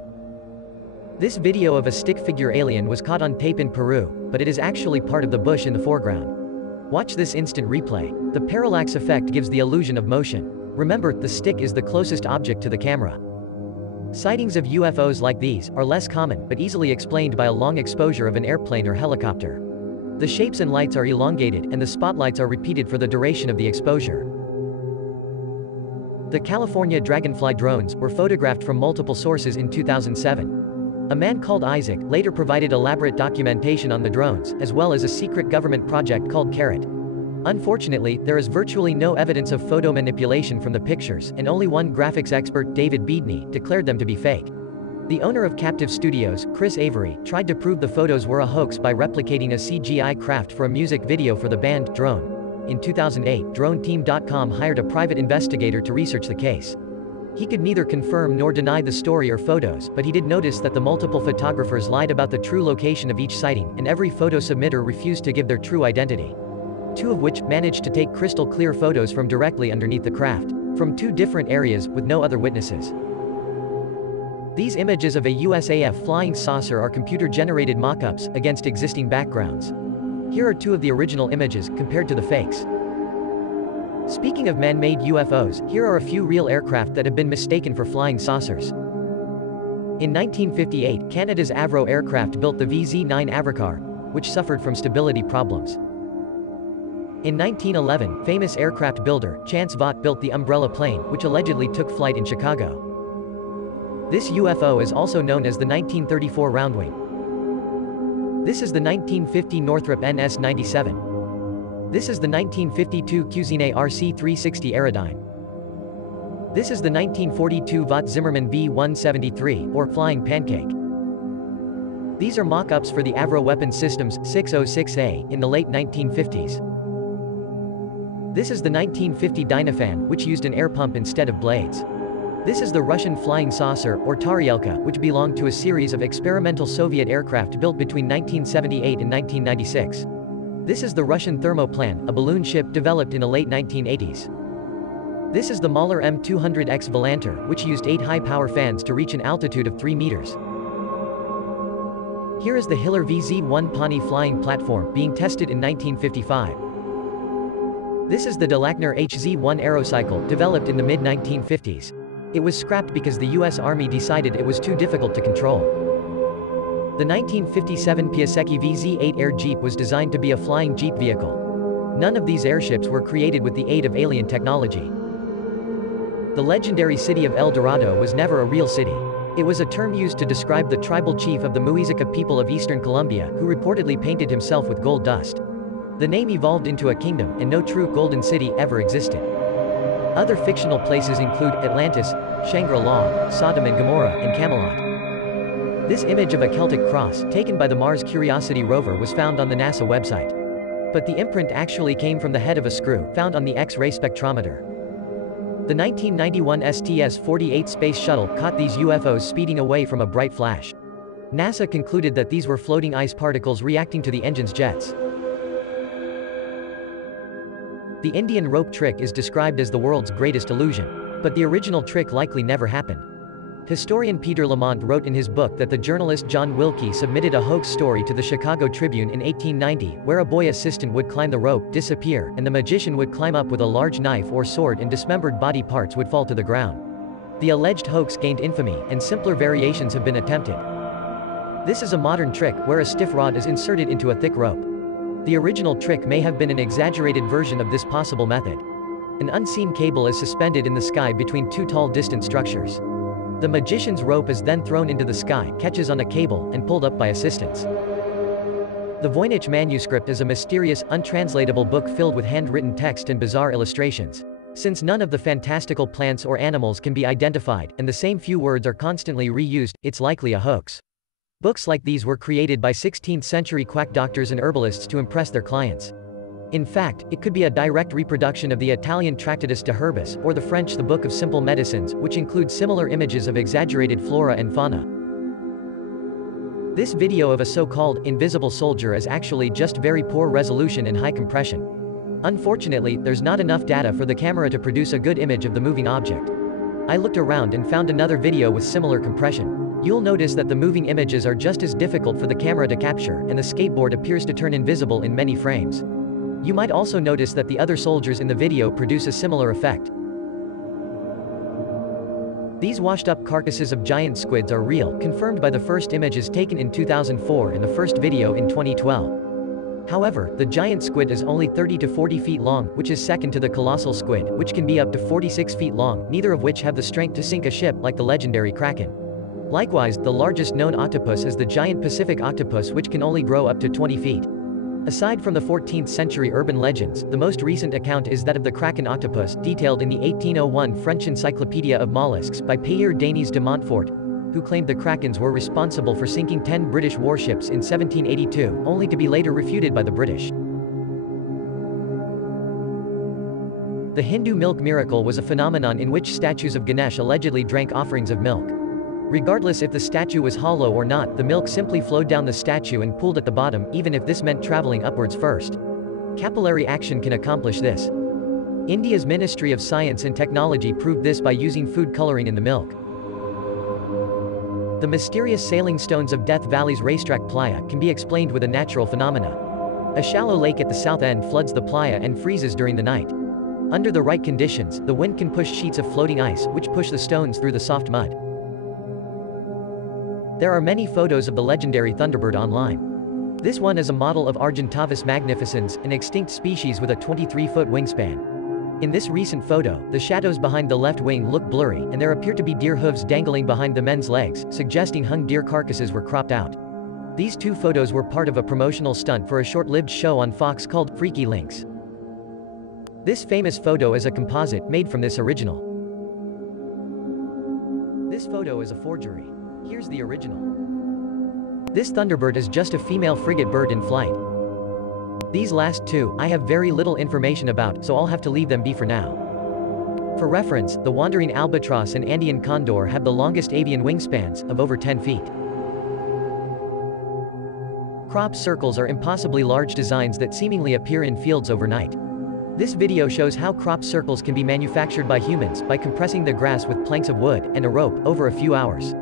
This video of a stick figure alien was caught on tape in Peru, but it is actually part of the bush in the foreground. Watch this instant replay. The parallax effect gives the illusion of motion. Remember, the stick is the closest object to the camera. Sightings of UFOs like these are less common but easily explained by a long exposure of an airplane or helicopter. The shapes and lights are elongated and the spotlights are repeated for the duration of the exposure. The California Dragonfly drones were photographed from multiple sources in 2007. A man called Isaac later provided elaborate documentation on the drones, as well as a secret government project called Carrot. Unfortunately, there is virtually no evidence of photo manipulation from the pictures, and only one graphics expert, David Beedney, declared them to be fake. The owner of Captive Studios, Chris Avery, tried to prove the photos were a hoax by replicating a CGI craft for a music video for the band Drone. In 2008, DroneTeam.com hired a private investigator to research the case. He could neither confirm nor deny the story or photos, but he did notice that the multiple photographers lied about the true location of each sighting, and every photo submitter refused to give their true identity. Two of which managed to take crystal clear photos from directly underneath the craft, from two different areas, with no other witnesses. These images of a USAF flying saucer are computer-generated mock-ups, against existing backgrounds. Here are two of the original images, compared to the fakes. Speaking of man-made UFOs, here are a few real aircraft that have been mistaken for flying saucers. In 1958, Canada's Avro aircraft built the VZ-9 Avrocar, which suffered from stability problems. In 1911, famous aircraft builder, Chance Vaught built the Umbrella plane, which allegedly took flight in Chicago. This UFO is also known as the 1934 Roundwing. This is the 1950 Northrop NS-97. This is the 1952 Cuisine RC-360 Aerodyne. This is the 1942 Vought Zimmermann V-173, or Flying Pancake. These are mock-ups for the Avro Weapon Systems 606A, in the late 1950s. This is the 1950 Dynafan, which used an air pump instead of blades. This is the Russian flying saucer, or Taryelka, which belonged to a series of experimental Soviet aircraft built between 1978 and 1996. This is the Russian Thermoplan, a balloon ship developed in the late 1980s. This is the Mahler M200X Volantor, which used 8 high-power fans to reach an altitude of 3 meters. Here is the Hiller VZ-1 Pawnee flying platform, being tested in 1955. This is the Delachner HZ-1 Aerocycle, developed in the mid-1950s. It was scrapped because the U.S. Army decided it was too difficult to control. The 1957 Piasecki VZ-8 Air Jeep was designed to be a flying jeep vehicle. None of these airships were created with the aid of alien technology. The legendary city of El Dorado was never a real city. It was a term used to describe the tribal chief of the Muisca people of eastern Colombia, who reportedly painted himself with gold dust. The name evolved into a kingdom, and no true golden city ever existed. Other fictional places include Atlantis, Shangri-La, Sodom and Gomorrah, and Camelot. This image of a Celtic cross, taken by the Mars Curiosity rover, was found on the NASA website. But the imprint actually came from the head of a screw, found on the X-ray spectrometer. The 1991 STS-48 space shuttle caught these UFOs speeding away from a bright flash. NASA concluded that these were floating ice particles reacting to the engine's jets. The Indian rope trick is described as the world's greatest illusion. But the original trick likely never happened. Historian Peter Lamont wrote in his book that the journalist John Wilkie submitted a hoax story to the Chicago Tribune in 1890, where a boy assistant would climb the rope, disappear, and the magician would climb up with a large knife or sword and dismembered body parts would fall to the ground. The alleged hoax gained infamy, and simpler variations have been attempted. This is a modern trick, where a stiff rod is inserted into a thick rope. The original trick may have been an exaggerated version of this possible method. An unseen cable is suspended in the sky between two tall distant structures. The magician's rope is then thrown into the sky, catches on a cable, and pulled up by assistants. The Voynich manuscript is a mysterious, untranslatable book filled with handwritten text and bizarre illustrations. Since none of the fantastical plants or animals can be identified, and the same few words are constantly reused, it's likely a hoax. Books like these were created by 16th-century quack doctors and herbalists to impress their clients. In fact, it could be a direct reproduction of the Italian Tractatus de Herbis, or the French The Book of Simple Medicines, which include similar images of exaggerated flora and fauna. This video of a so-called invisible soldier is actually just very poor resolution and high compression. Unfortunately, there's not enough data for the camera to produce a good image of the moving object. I looked around and found another video with similar compression. You'll notice that the moving images are just as difficult for the camera to capture, and the skateboard appears to turn invisible in many frames. You might also notice that the other soldiers in the video produce a similar effect. These washed-up carcasses of giant squids are real, confirmed by the first images taken in 2004 and the first video in 2012. However, the giant squid is only 30 to 40 feet long, which is second to the colossal squid, which can be up to 46 feet long, neither of which have the strength to sink a ship like the legendary kraken. Likewise, the largest known octopus is the giant Pacific octopus, which can only grow up to 20 feet. Aside from the 14th century urban legends, the most recent account is that of the kraken octopus, detailed in the 1801 French Encyclopedia of Mollusks by Pierre Denis de Montfort, who claimed the krakens were responsible for sinking 10 British warships in 1782, only to be later refuted by the British. The Hindu milk miracle was a phenomenon in which statues of Ganesh allegedly drank offerings of milk. Regardless if the statue was hollow or not, the milk simply flowed down the statue and pooled at the bottom, even if this meant traveling upwards first. Capillary action can accomplish this. India's Ministry of Science and Technology proved this by using food coloring in the milk. The mysterious sailing stones of Death Valley's racetrack playa can be explained with a natural phenomena. A shallow lake at the south end floods the playa and freezes during the night. Under the right conditions, the wind can push sheets of floating ice, which push the stones through the soft mud. There are many photos of the legendary thunderbird online. This one is a model of Argentavis magnificens, an extinct species with a 23-foot wingspan. In this recent photo, the shadows behind the left wing look blurry, and there appear to be deer hooves dangling behind the men's legs, suggesting hung deer carcasses were cropped out. These two photos were part of a promotional stunt for a short-lived show on Fox called Freaky Links. This famous photo is a composite made from this original. This photo is a forgery. Here's the original. This Thunderbird is just a female frigate bird in flight. These last two, I have very little information about, so I'll have to leave them be for now. For reference, the wandering albatross and Andean condor have the longest avian wingspans, of over 10 feet. Crop circles are impossibly large designs that seemingly appear in fields overnight. This video shows how crop circles can be manufactured by humans, by compressing the grass with planks of wood and a rope, over a few hours.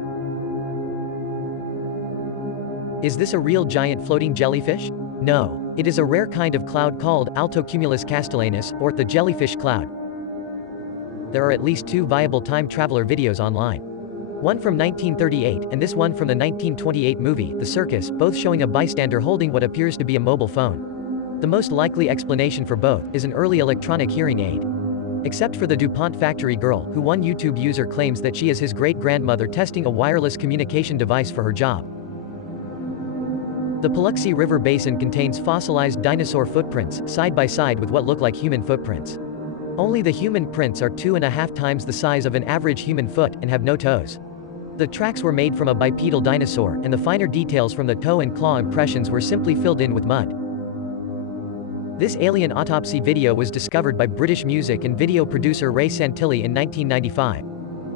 Is this a real giant floating jellyfish? No. It is a rare kind of cloud called altocumulus castellanus, or the jellyfish cloud. There are at least two viable time traveler videos online. One from 1938, and this one from the 1928 movie, The Circus, both showing a bystander holding what appears to be a mobile phone. The most likely explanation for both is an early electronic hearing aid. Except for the DuPont factory girl, who one YouTube user claims that she is his great-grandmother testing a wireless communication device for her job. The Paluxy River Basin contains fossilized dinosaur footprints, side by side with what look like human footprints. Only the human prints are 2.5 times the size of an average human foot, and have no toes. The tracks were made from a bipedal dinosaur, and the finer details from the toe and claw impressions were simply filled in with mud. This alien autopsy video was discovered by British music and video producer Ray Santilli in 1995.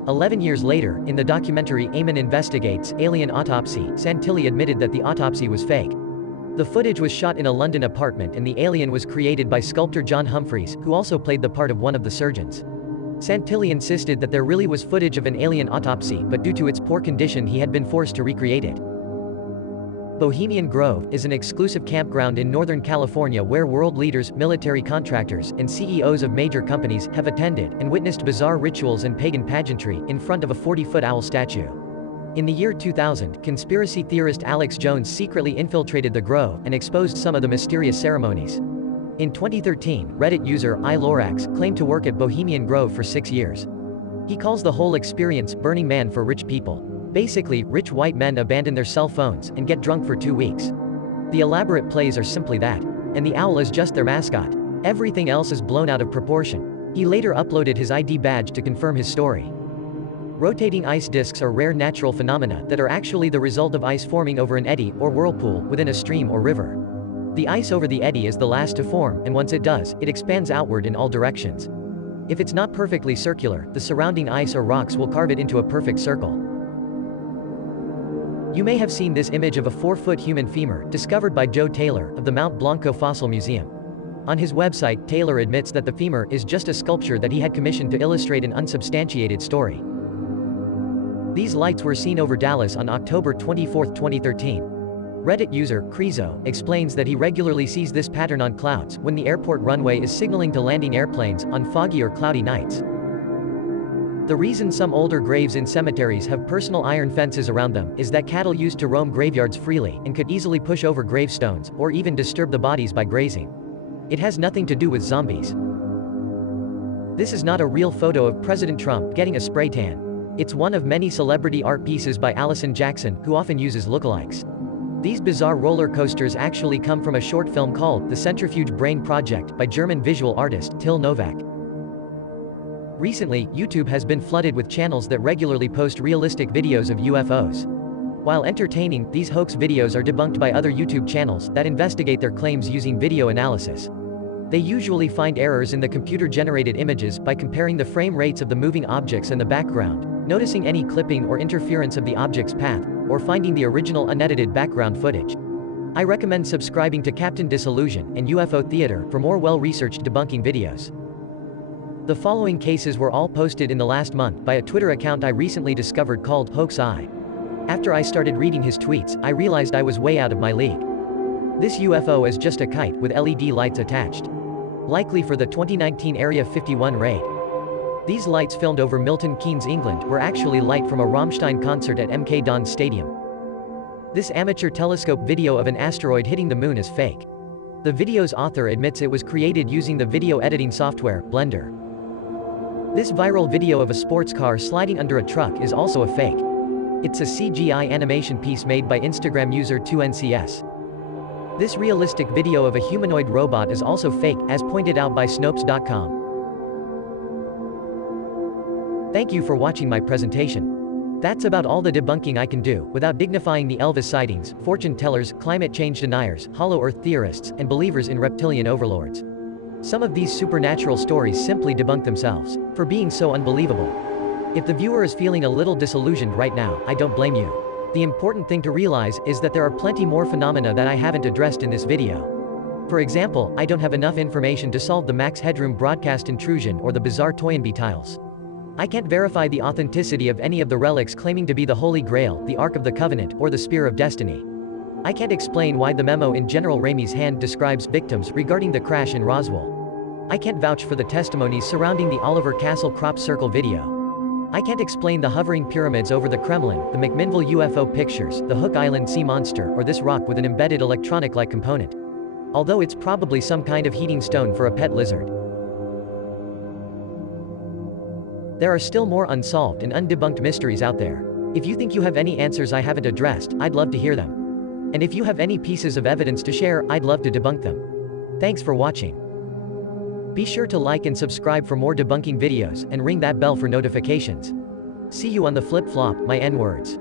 11 years later, in the documentary Eamon Investigates, Alien Autopsy, Santilli admitted that the autopsy was fake. The footage was shot in a London apartment and the alien was created by sculptor John Humphreys, who also played the part of one of the surgeons. Santilli insisted that there really was footage of an alien autopsy, but due to its poor condition he had been forced to recreate it. Bohemian Grove is an exclusive campground in Northern California where world leaders, military contractors, and CEOs of major companies have attended and witnessed bizarre rituals and pagan pageantry in front of a 40-foot owl statue. In the year 2000, conspiracy theorist Alex Jones secretly infiltrated the grove and exposed some of the mysterious ceremonies. In 2013, Reddit user iLorax claimed to work at Bohemian Grove for 6 years. He calls the whole experience Burning Man for rich people. Basically, rich white men abandon their cell phones and get drunk for 2 weeks. The elaborate plays are simply that. And the owl is just their mascot. Everything else is blown out of proportion. He later uploaded his ID badge to confirm his story. Rotating ice disks are rare natural phenomena that are actually the result of ice forming over an eddy, or whirlpool, within a stream or river. The ice over the eddy is the last to form, and once it does, it expands outward in all directions. If it's not perfectly circular, the surrounding ice or rocks will carve it into a perfect circle. You may have seen this image of a 4-foot human femur, discovered by Joe Taylor, of the Mount Blanco Fossil Museum. On his website, Taylor admits that the femur is just a sculpture that he had commissioned to illustrate an unsubstantiated story. These lights were seen over Dallas on October 24, 2013. Reddit user, Crezo, explains that he regularly sees this pattern on clouds when the airport runway is signaling to landing airplanes, on foggy or cloudy nights. The reason some older graves in cemeteries have personal iron fences around them is that cattle used to roam graveyards freely and could easily push over gravestones, or even disturb the bodies by grazing. It has nothing to do with zombies. This is not a real photo of President Trump getting a spray tan. It's one of many celebrity art pieces by Allison Jackson, who often uses lookalikes. These bizarre roller coasters actually come from a short film called The Centrifuge Brain Project by German visual artist Till Novak. Recently, YouTube has been flooded with channels that regularly post realistic videos of UFOs. While entertaining, these hoax videos are debunked by other YouTube channels that investigate their claims using video analysis. They usually find errors in the computer-generated images by comparing the frame rates of the moving objects and the background, noticing any clipping or interference of the object's path, or finding the original unedited background footage. I recommend subscribing to Captain Disillusion and UFO Theater for more well-researched debunking videos. The following cases were all posted in the last month by a Twitter account I recently discovered called Hoaxeye. After I started reading his tweets, I realized I was way out of my league. This UFO is just a kite with LED lights attached. Likely for the 2019 Area 51 raid. These lights, filmed over Milton Keynes, England, were actually light from a Rammstein concert at MK Dons Stadium. This amateur telescope video of an asteroid hitting the moon is fake. The video's author admits it was created using the video editing software, Blender. This viral video of a sports car sliding under a truck is also a fake. It's a CGI animation piece made by Instagram user 2NCS. This realistic video of a humanoid robot is also fake, as pointed out by Snopes.com. Thank you for watching my presentation. That's about all the debunking I can do, without dignifying the Elvis sightings, fortune tellers, climate change deniers, hollow earth theorists, and believers in reptilian overlords. Some of these supernatural stories simply debunk themselves, for being so unbelievable. If the viewer is feeling a little disillusioned right now, I don't blame you. The important thing to realize is that there are plenty more phenomena that I haven't addressed in this video. For example, I don't have enough information to solve the Max Headroom broadcast intrusion or the bizarre Toynbee tiles. I can't verify the authenticity of any of the relics claiming to be the Holy Grail, the Ark of the Covenant, or the Spear of Destiny. I can't explain why the memo in General Ramey's hand describes victims regarding the crash in Roswell. I can't vouch for the testimonies surrounding the Oliver Castle crop circle video. I can't explain the hovering pyramids over the Kremlin, the McMinnville UFO pictures, the Hook Island sea monster, or this rock with an embedded electronic-like component. Although it's probably some kind of heating stone for a pet lizard. There are still more unsolved and undebunked mysteries out there. If you think you have any answers I haven't addressed, I'd love to hear them. And if you have any pieces of evidence to share, I'd love to debunk them. Thanks for watching. Be sure to like and subscribe for more debunking videos, and ring that bell for notifications. See you on the flip-flop, my N-words.